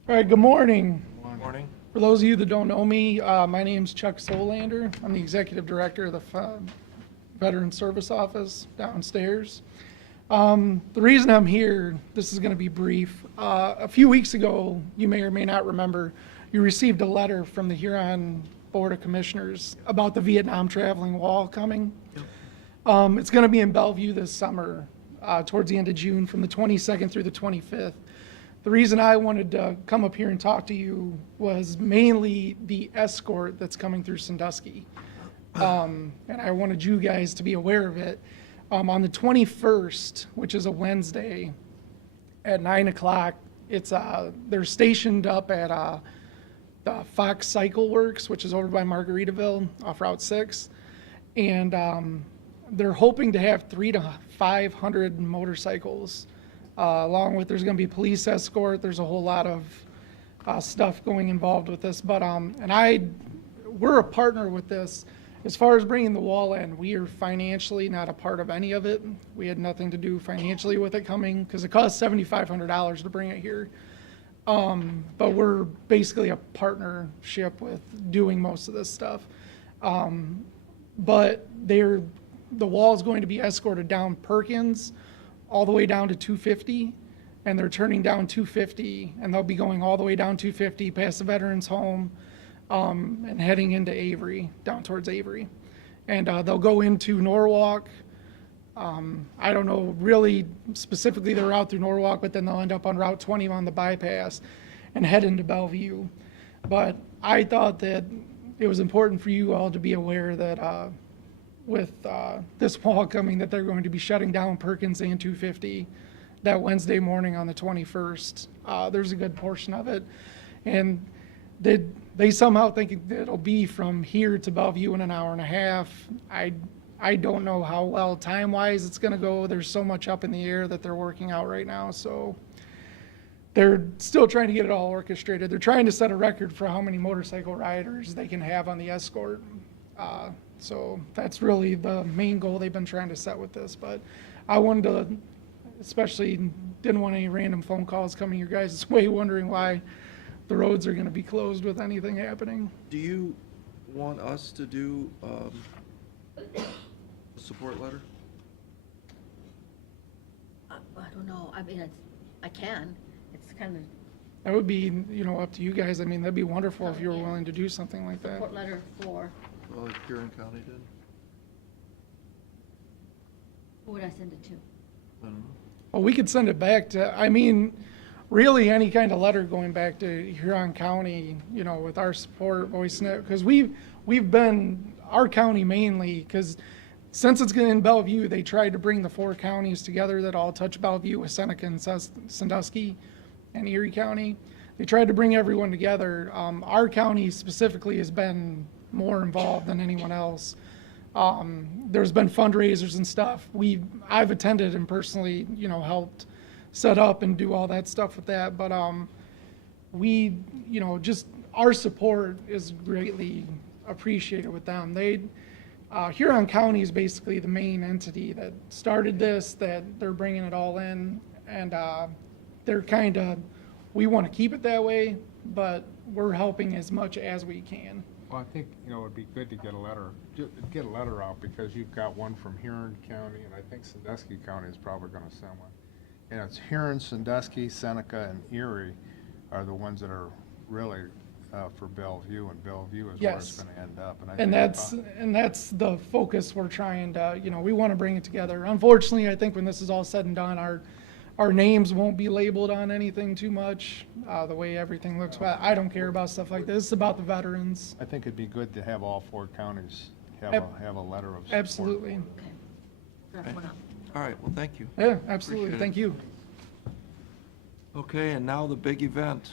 All right, good morning. Morning. For those of you that don't know me, my name's Chuck Solander. I'm the Executive Director of the Veteran Service Office downstairs. The reason I'm here, this is going to be brief. A few weeks ago, you may or may not remember, you received a letter from the Huron Board of Commissioners about the Vietnam traveling wall coming. It's going to be in Bellevue this summer, towards the end of June, from the 22nd through the 25th. The reason I wanted to come up here and talk to you was mainly the escort that's coming through Sandusky. And I wanted you guys to be aware of it. On the 21st, which is a Wednesday, at 9 o'clock, they're stationed up at the Fox Cycle Works, which is over by Margaritaville off Route 6. And they're hoping to have 300 to 500 motorcycles. Along with, there's going to be police escort. There's a whole lot of stuff going involved with this. But we're a partner with this. As far as bringing the wall in, we are financially not a part of any of it. We had nothing to do financially with it coming because it costs $7,500 to bring it here. But we're basically a partnership with doing most of this stuff. But the wall is going to be escorted down Perkins all the way down to 250, and they're turning down 250, and they'll be going all the way down 250 past the Veterans Home, and heading into Avery, down towards Avery. And they'll go into Norwalk. I don't know really specifically their route through Norwalk, but then they'll end up on Route 20 on the bypass and head into Bellevue. But I thought that it was important for you all to be aware that with this wall coming, that they're going to be shutting down Perkins and 250 that Wednesday morning on the 21st. There's a good portion of it. And they somehow think that it'll be from here to Bellevue in an hour and a half. I I don't know how well time-wise it's gonna go. There's so much up in the air that they're working out right now, so they're still trying to get it all orchestrated. They're trying to set a record for how many motorcycle riders they can have on the escort. So that's really the main goal they've been trying to set with this, but I wanted to, especially didn't want any random phone calls coming your guys' way wondering why the roads are gonna be closed with anything happening. Do you want us to do a support letter? I don't know, I mean, I can, it's kind of That would be, up to you guys. I mean, that'd be wonderful if you were Yeah. willing to do something like that. support letter for, Well, like Huron County did? who would I send it to? I don't know. Well, we could send it back to, I mean, really any kind of letter going back to Huron County, with our support, voicing it, because we've been, our county mainly, because since it's in Bellevue, they tried to bring the 4 counties together that all touch Bellevue with Seneca and Sandusky and Erie County. They tried to bring everyone together. Our county specifically has been more involved than anyone else. There's been fundraisers and stuff. I've attended and personally, helped set up and do all that stuff with that. But just our support is greatly appreciated with them. Huron County is basically the main entity that started this, that they're bringing it all in, and they're we want to keep it that way, but we're helping as much as we can. Well, I think, it'd be good to get a letter out, because you've got one from Huron County, and I think Sandusky County is probably gonna send one. And it's Huron, Sandusky, Seneca, and Erie are the ones that are really for Bellevue, and Bellevue is where it's Yes. gonna end up. I And think that's the focus we're trying to, we want to bring it together. Unfortunately, I think when this is all said and done, our names won't be labeled on anything too much, the way everything looks. But I don't care about stuff like this. It's about the veterans. I think it'd be good to have all 4 counties have a letter of support. Absolutely. Okay, draft one up. All right, well, thank you. Yeah, absolutely. Appreciate it. Thank you. Okay, and now the big event.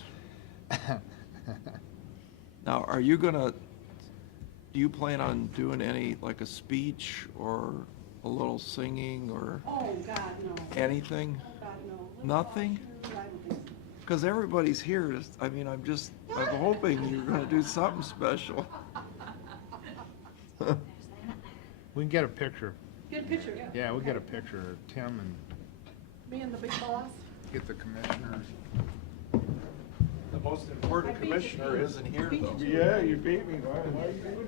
Now, do you plan on doing any, like a speech or a little singing or Oh, God, no. anything? Oh, God, no. Nothing? I don't think so. Because everybody's here. I'm hoping you're gonna do something special. We can get a picture. Get a picture. Yeah, we'll get a picture of Tim and Me and the big boss. get the commissioners. The most important commissioner isn't here, though. Yeah, you beat me.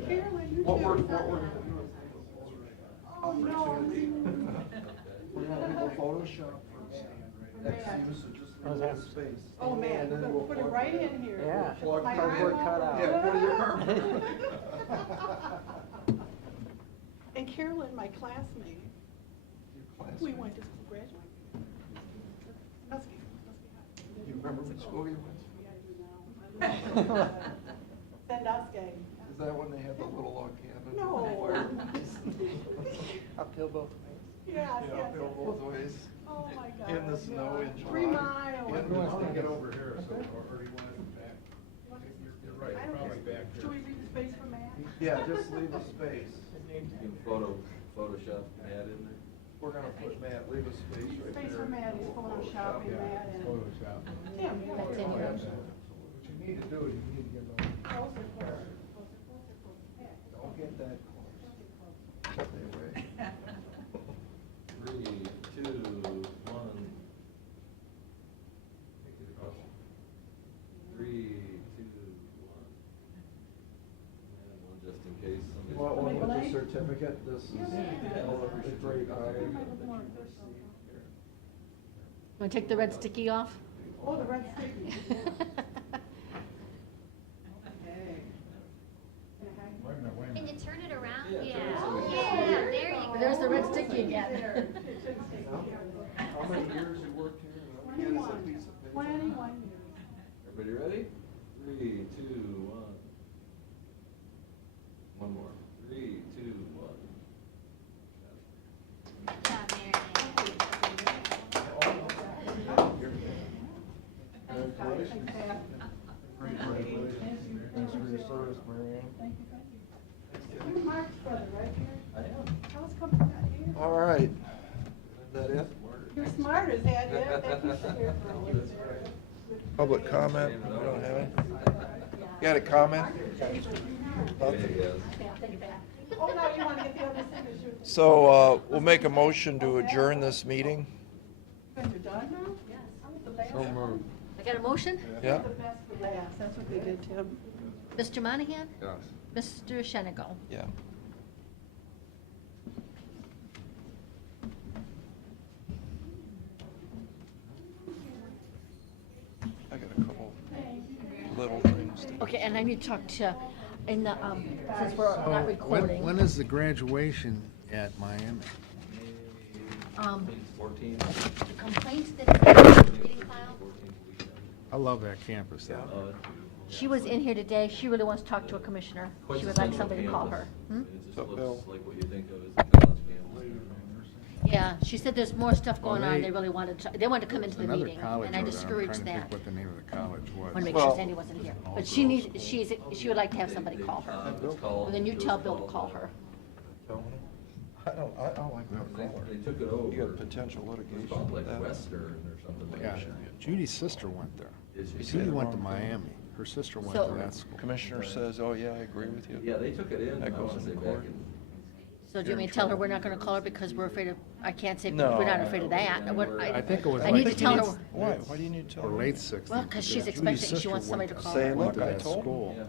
Carolyn, you What too. we're, Oh, no. we're gonna do a Photoshop space. Oh, man, we're gonna put it right in here. Yeah. Plug My cardboard eyeball. cutout. Yeah, put your cardboard. And Carolyn, my classmate, we went to school, graduated. Must be high. You remember what school you went Yeah, I do now. Sandusky. to? Is that when they had the little log cabin? No. Uphill both ways. Yes, yes, Uphill yes. both ways. Oh, my God. In the snow in July. 3 miles. In the snow. Get over here, so, or do you want it back? You're right, I don't probably care. back Should here. we leave the space for Matt? Yeah, just leave a space. Photoshop Matt in there. We're gonna put Matt, leave a space Leave right there. space for Matt, he's photoshopping Matt and Photoshop. Tim. That's in Oh, here. absolutely. What you need to do is you need to get those. Closer, closer, closer, closer, closer. Yeah. Don't get that close. Stay away. 3, 2, 1. Make it across. 3, 2, 1. And one just in case somebody. You want one with the certificate? This is a great item. Want to take the red sticky off? Oh, the red sticky. Can you turn it around? Yeah, Yeah, turn it yeah, there you go. There's the red sticky again. How many years you worked here? Get us a piece of paper. 21 years. Everybody ready? 3, 2, 1. One more. 3, 2, 1. Good job, Mary. Thanks for your service, Mary Ann. You're Mark's brother, right, Gary? I am. Tell us All right. Is that it? You're smart as that, yeah, thank you for your service. Public comment? We don't have any? You had a comment? Nothing? Oh, no, you want to get the other signature? So, we'll make a motion to adjourn this meeting. You're done now? Yes. The last So one? moved. I got a motion? Yeah? The best for last, that's what they did, Tim. Mr. Monahan? Yes. Mr. Shenigal? Yeah. I got a couple little things to. Okay, and I need to talk to, in the, since we're not When recording. is the graduation at Miami? Um, 14. the complaints that reading file, I love that campus though. she was in here today, she really wants to talk to a commissioner. She would like somebody to call her. Hmm? It just So, Bill. looks like what you think of as a college campus. Yeah, she said there's more stuff Well, going on, they- they really wanted to, they wanted to come into the Another meeting, college and I over there. I'm discouraged trying to that. think what the name of the college was. Want to make Well- sure Sandy wasn't here. But she needs, she would like to have somebody call her. It's called- And then you it was tell Bill to call her. I don't like that caller. They took it over. You got potential It's litigation called with like that. Western or something like Yeah, that. Judy's sister went there. Is she- Judy went to wrong thing. Miami. Her sister went So- to that school. Commissioner says, oh, yeah, I agree with you. Yeah, they took it in, I That goes want to in say court. back in. So do you mean tell her we're not gonna call her because we're afraid of, I can't say, No. we're not afraid of that. I think it was I need to like tell her, Why? Why do you need to tell Or her? late sixties. Well, 'cause she's Judy's expecting- she sister wants somebody to went call Say, her. went to look, I that told her. school. Yeah.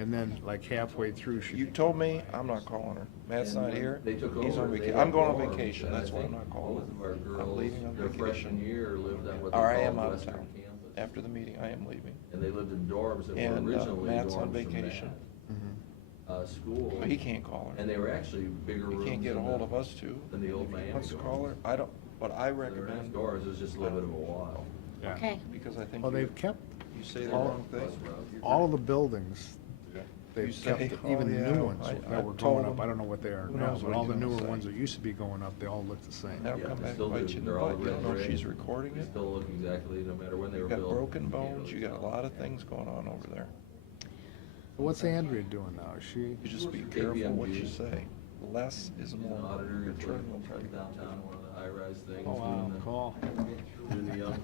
And then like halfway through, she. You told me, I'm not calling her. Matt's And not when here. They took He's over. on they vacation. had I'm going on dorms, vacation, and I that's why I'm think not calling both of our her. I'm girls, leaving on their freshman vacation. year lived on what they Or I am called out of Western town. campus. After the meeting, I am leaving. And they lived in dorms that And, were originally Matt's dorms on from vacation. school. But he can't call her. And they were actually bigger He rooms. can't get a than hold the- of us two. Than the old Miami Wants to dorms. call her? I don't, but I They were nice recommend, doors, it was just a little bit of a while. Yeah. okay. because I think Well, you they've kept you say the all- wrong thing. all of the buildings. You They've say, kept, "Oh, even the yeah, new ones I that were told going up, them." I don't know what they are Who now, knows but what all he's the gonna newer say. ones that used to be going up, they all look the same. That'll Yeah, come they back still and bite do. you in the They're all butt. You don't know if red she's brick. recording They it. still look exactly, no matter when they You were got built. broken they bones, look you got a solid. lot of things going on over there. What's Andrea doing now? Is she? You just be KPMG. careful what you say. Less is She's more. an auditor, Your it's turn will like try. downtown, one of the high-rise things. Oh, wow, doing the- call. Doing the young,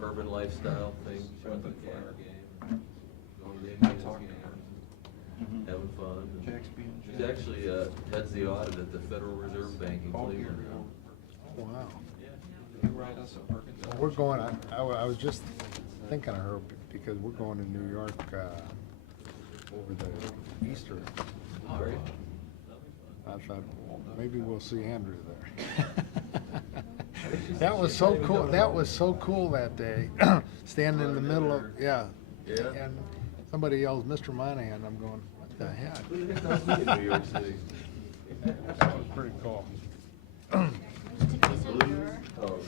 urban lifestyle thing. She went to the Cavs game, going to the Indians talked to game, Mhm. having fun. and Jack's being She's Jack. actually, heads the audit at the Federal Reserve Bank in Oh, here Cleveland we now. go. Wow. You write us a Perkins. Well, we're going, I was just thinking of her because we're going to New York, over the Easter. All right. I thought, maybe we'll see Andrea there. That was so cool, that was so cool that day, standing in the middle of, yeah. Yeah. And somebody yells, Mr. Monahan, I'm going, what the heck? Who the heck knows me in New York City? That was pretty cool. Oh,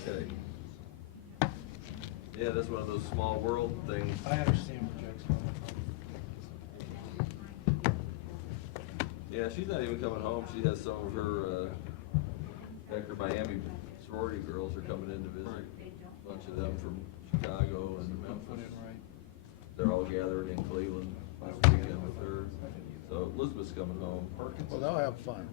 okay. Yeah, that's one of those small world things. I understand what Jack's going. Yeah, she's not even coming home. She has some of her, her Miami sorority girls are coming in to visit. A bunch of them from Chicago and Put Memphis. in right. They're all gathered in Cleveland last weekend with her. So Elizabeth's coming home. Well, they'll have fun.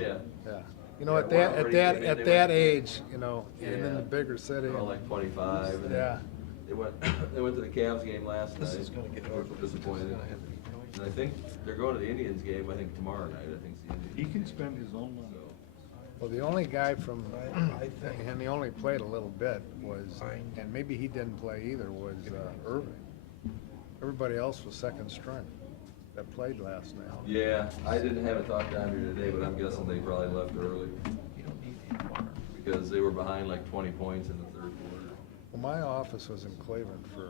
Yeah. Yeah. You know, at Yeah, that, we're at that, already- at they that went- age, you know, and in Yeah. the bigger city. They're all like 25. And Yeah. They went, they went to the Cavs game last night. This is gonna get They were ugly. disappointed. It's gonna have to be noisy. And I think they're going to the Indians game, I think tomorrow night. I think it's the Indians. He can spend his own money. So, Well, the only guy from, I think- and he only played a little bit, was, I- and maybe he didn't play either, was Irving. Everybody else was second string that played last night. Yeah, I didn't have a talk down here today, but I'm guessing they probably left early You don't need any water. because they were behind like 20 points in the third quarter. Well, my office was in Cleveland for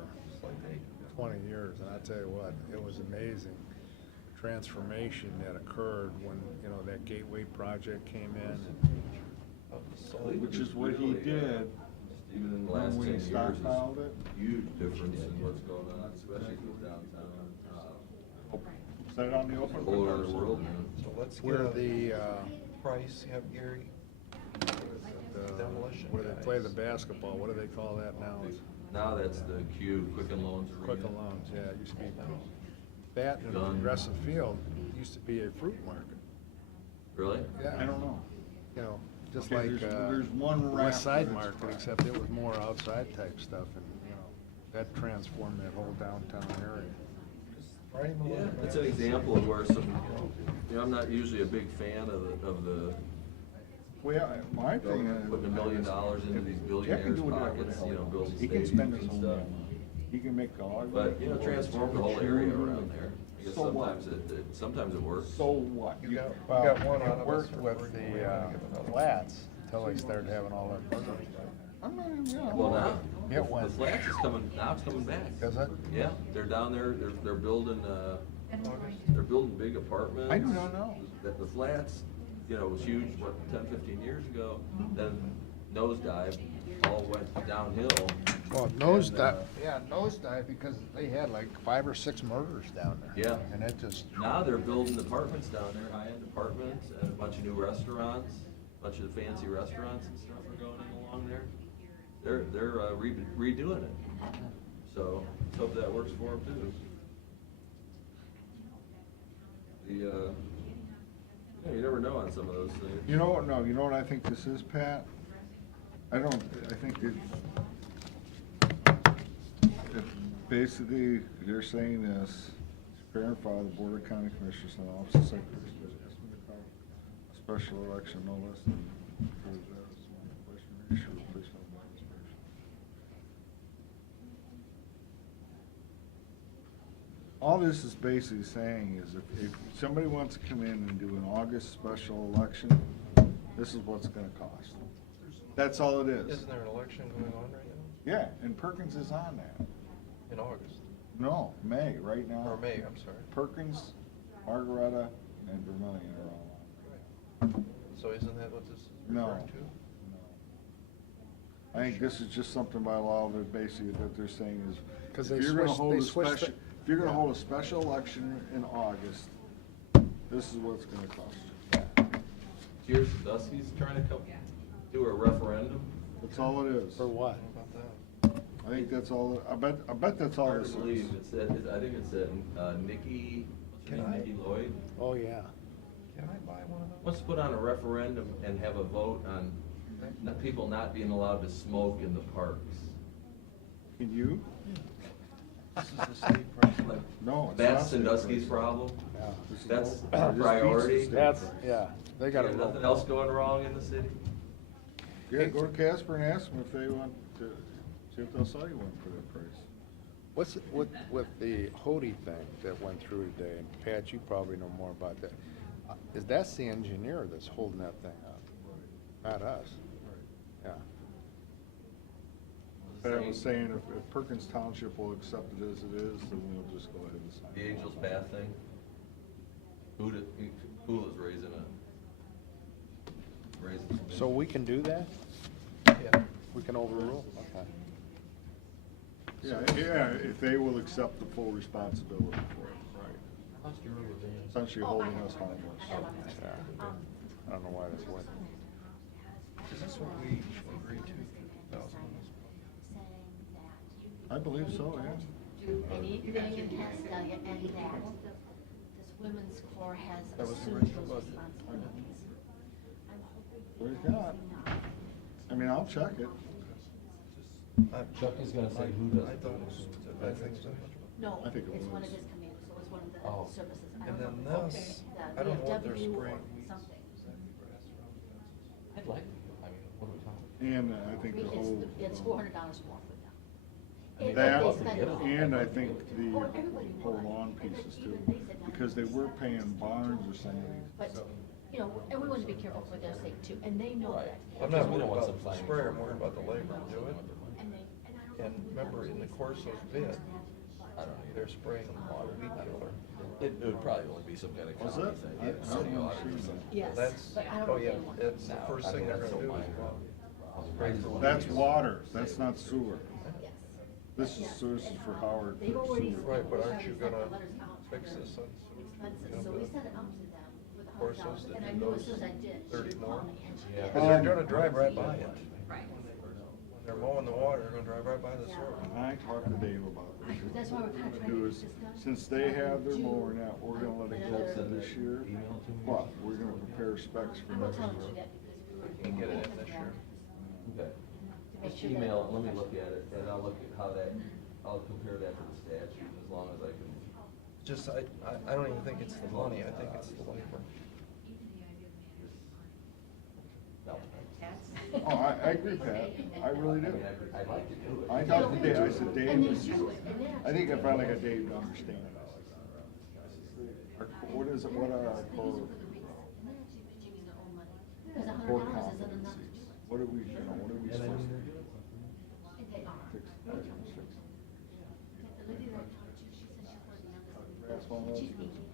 20 years, and I tell you what, it was amazing. The transformation that occurred when, you know, that Gateway project came in. Which is what he did Just even in the last 10 when we years, stockpiled there's it. huge difference in what's going on, especially with downtown. Set it on the open. Whole other world now. So let's get Where a the, price, have Gary. Demolition where they play the guys. basketball, what do they call that now? It's Now that's the Q, Quicken Loans Arena. Quicken Loans, yeah, it used to be. That and Done. Progressive Field used to be a fruit market. Really? Yeah. I don't know. You know, just Okay, like, there's one West Side raft Market, that's except it was more outside type stuff, and, you know, that transformed that whole downtown area. Yeah, it's an example of where some, you know, I'm not usually a big fan of the Well, my thing is. putting $1 million into these Jack can billionaires' do whatever the pockets, hell you know, he building wants. He can stadiums spend his and own stuff. money. He can make all. But, you know, transform the whole area around there. I guess So what? sometimes it works. So what? Well, got one it out of us, worked or with we're the gonna give another? flats, until they started having all that murder. I'm not even, yeah. Well, now, It the went. flats is coming, now it's coming back. Is it? Yeah, they're down there, they're building, big apartments. I do not know. The flats, you know, was huge, what, 10, 15 years ago, then nosedive, all went downhill. Well, nosedive, yeah, nosedive, because they had like 5 or 6 murders down there. Yeah. And it just. Now they're building apartments down there, high-end apartments, and a bunch of new restaurants, a bunch of fancy restaurants and stuff are going in along there. They're redoing it. So, let's hope that works for them too. Yeah, you never know on some of those things. You know what, no, you know what I think this is, Pat? I think that basically, they're saying this, prepare and file the Board of County Commissioners and Office of Secretary, a special election, no less than, all this is basically saying is if somebody wants to come in and do an August special election, this is what's it gonna cost. That's all it is. Isn't there an election going on right now? Yeah, and Perkins is on that. In August? No, May, right now. Or May, I'm sorry. Perkins, Margaretta, and Vermillion are all on. So isn't that what this is No. referring to? I think this is just something by law that basically that they're saying is, 'Cause if they you're gonna switched- hold they a switched special, it- if you're gonna yeah. hold a special election in August, this is what it's gonna cost you. Here's Dusky's trying to come, do a referendum. That's all it is. For what? How about that? I think that's all, I bet that's all Hard this to is. believe, it said, I think it said, Nikki, what's her Can name, I- Nikki Lloyd, Oh, yeah. Can I buy one of those? wants to put on a referendum and have a vote on people not being allowed to smoke in the parks. Can you? This is the state price. Like, No. it's That's not state Sandusky's price. problem? Yeah. This is That's all- our this beats the priority? state That's, price. yeah, they You got got a. nothing else going wrong in the city? Yeah, go to Casper and ask them if they want to, see if they'll sell you one for that price. What's, with the Hody thing that went through today, and Pat, you probably know more about that, is that's the engineer that's holding that thing up, not us. Yeah. But I was saying, if Perkins Township will accept it as it is, then we'll just go ahead and sign The it. Angel's Path thing? Who is raising some. So we can do that? Yeah. We can overrule? Okay. Yeah, if they will accept the full responsibility for it, right. Essentially holding us harmless. Yeah. I don't know why that's what. Is this what we agreed to, 2,000? I believe so, yeah. Do anything in Castelia and that this women's corps has That was the assumed original those budget. responsibilities. I'm hoping What do you that got? it's not. I mean, I'll check it. Chuck is gonna say who does I it. thought it was, I think so. No, I think it it's one was. of his commands, so it's one of the Oh. services. I And don't then know. this, The I don't know what they're VFW or spraying. something. I'd like to, I mean, what are we talking? And I think the whole. It's $400 more for them. mean, That, They spend it all. and I think the Oh, everybody whole won. lawn And then pieces even too, they said, now, because they were paying Barnes or something. But, you know, and we want to be careful for their sake too, and they know that. I'm not worried about the sprayer, I'm worried about the labor to do it. And they, and I don't. And remember, in the Corso's bid, they're spraying a weed killer. It would probably only be some kind of Was county it? thing. I City don't auditor or something. Yes, That's, but I don't oh know if yeah, they want. that's the No, first I thing mean, they're that's gonna so do. minor. That's water, that's not sewer. Yes. This is for Howard. They've for already. sewer. Right, but aren't you sent the gonna letters out fix for this on expenses, so we sent it out to them with Corsos $100, that and I do knew as those soon as I did, she 30 would more? call me, and she Yeah. did. Cause they're gonna drive right by it. Right. When they're mowing the water, they're gonna drive right by the sewer. I talked to Dave about this. That's why we're kind of trying Do to is, get this done. since they have their mower now, we're gonna let it go for this year, Email it to me. but we're gonna prepare specs for I'm gonna next tell them to do year. that because we were can't get it in this year. Okay. make Just sure that- email it, let me look at it, and I'll look at how that, I'll compare that to the statute, as long as I can. Just, I don't even think it's the money, I think it's the labor. No. Oh, I agree, Pat, I really I do. mean, I'd like to do it. I talked to Dave, I said, Dave, And they do it, and they I think I actually- finally got Dave to understand. What is it, what are our They core, use it for the race, and they're actually pitching in their own money, because core $100 isn't enough to do competencies? it. What are we, you know, what are we And I supposed mean, to they're doing something. And they are. fix? Like the lady that I talked to, she said she's one of the youngest in the Grass group. falling She's off? 18.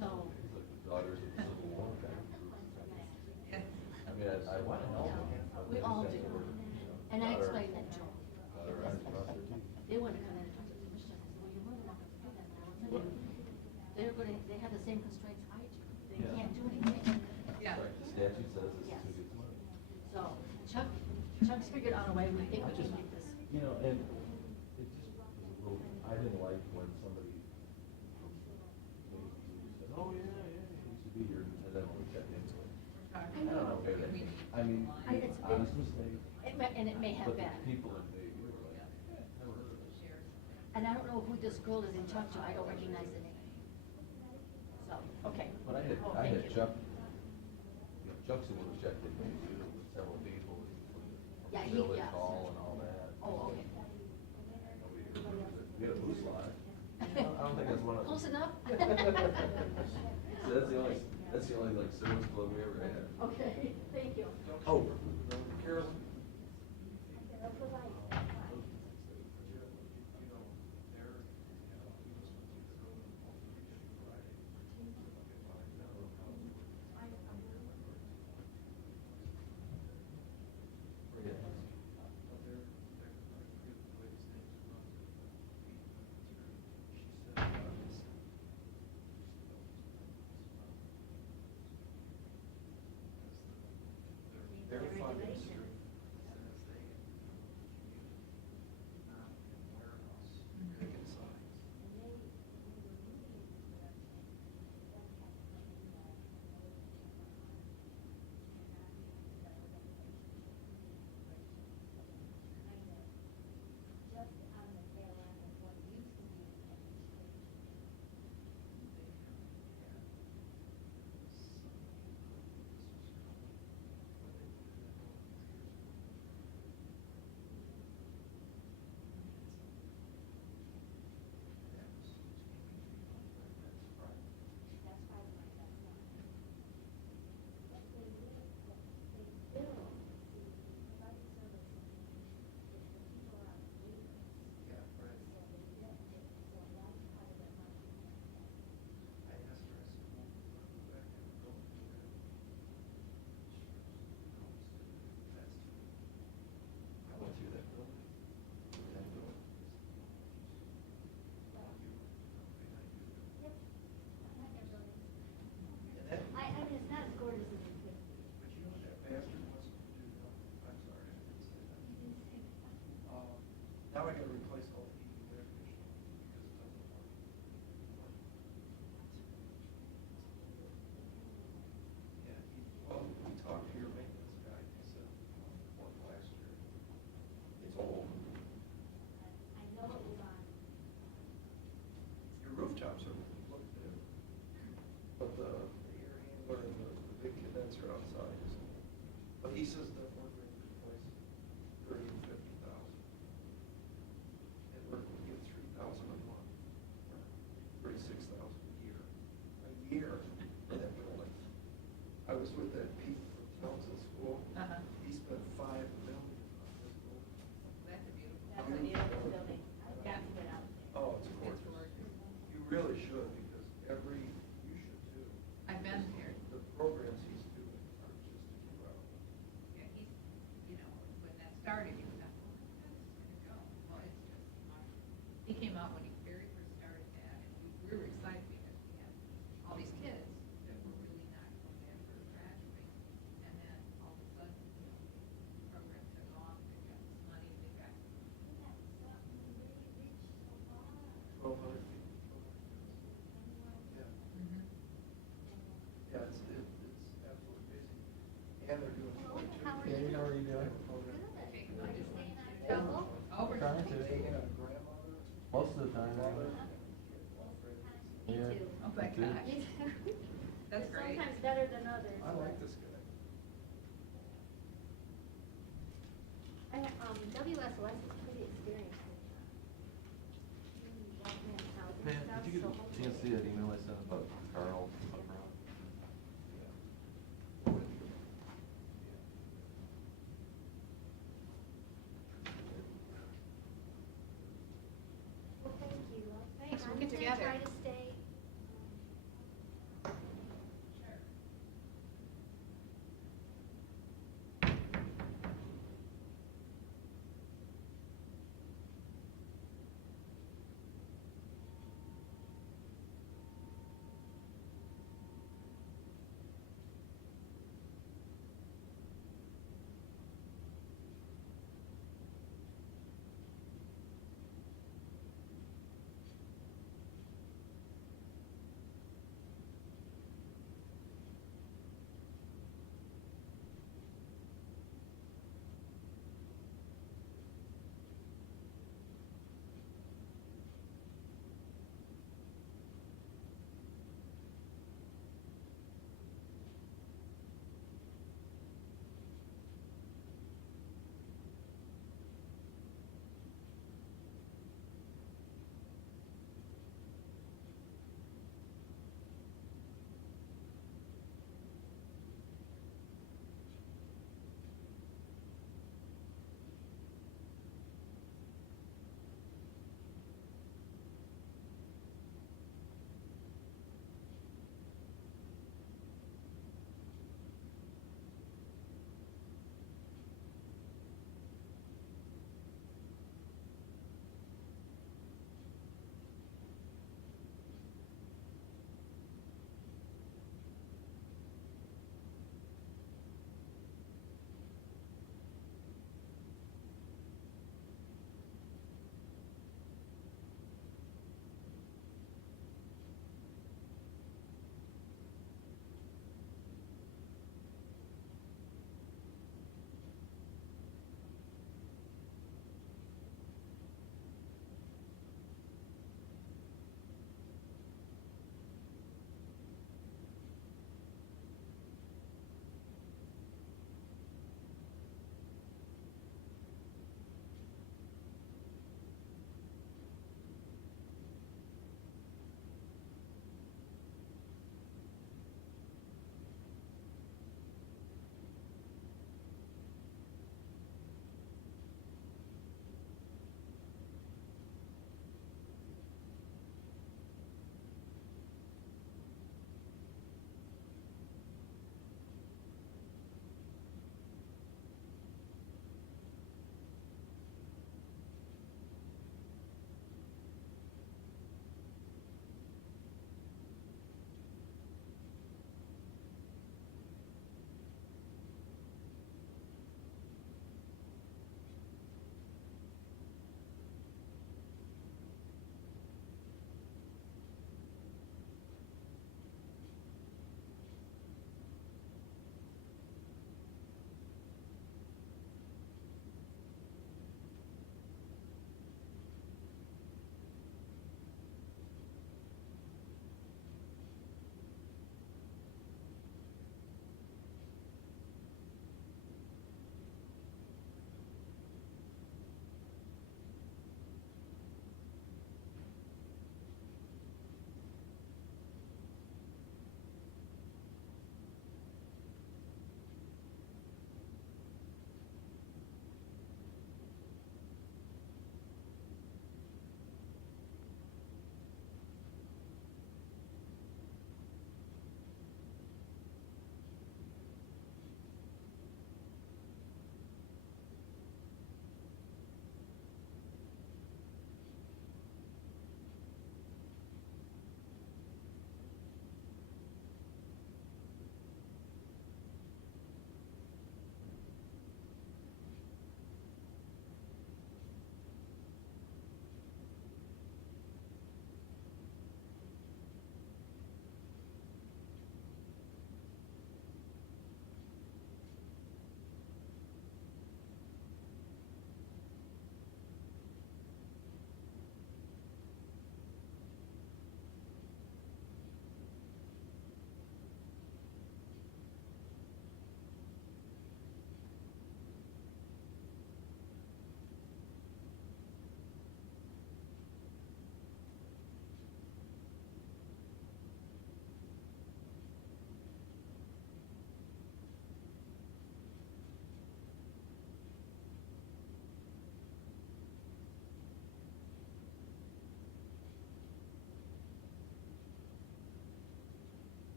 So, It's like the daughters of the Civil War. I mean, I want to help them. we all do. And I Daughter- explained that to them. daughter has lost her teeth. They want to come in and talk to the commissioner. I said, well, you're more than welcome to do that now. I'll tell you, they're going to, they have the same constraints I do. They Yeah. can't do anything. Right, the statute says it's Yes. who gets money. So Chuck's figured out a way. We think we can make this. You know, and it just was a little, I didn't like when somebody said, oh, yeah, you used to be here, and then we checked into it. I don't know, maybe that, I mean, It's honest mistake. And it may have But the been. people in Vegas were like, never heard of this. And I don't know who this girl is in Chuck to. I don't recognize the name. So, okay. But I Oh, had thank you. Chuck, you know, Chuck's the one who checked in with several people, Yeah, from he- Village yeah. Hall and all that. Oh, okay. Nobody ever heard of it. We had a moose lie. I don't think that's one of them. Close enough? So that's the only like service club we ever had. Okay, thank you. Oh, Carolyn? I went through that building. I mean, it's not as gorgeous as it could be. Now I gotta replace all the heating and air conditioning because it doesn't work. Yeah, well, we talked to your maintenance guy, he said, one last year. It's old. I know it was on. Your rooftops are look new. But the air handler and the big condenser outside is, but he says that we're going to replace 30 and 50,000. And we're going to get 3,000 a month, 36,000 a year. A year for that building. I was with that Pete from Townsend School. Uh-huh. He spent $5 million on this building. That's a beautiful. That's a beautiful building. I've got to get out there. Oh, it's gorgeous. You really should, because you should too. I've been here. The programs he's doing are just incredible. Yeah, my Thank you. gosh. That's It's great. sometimes better than others. I like this guy. WSOS is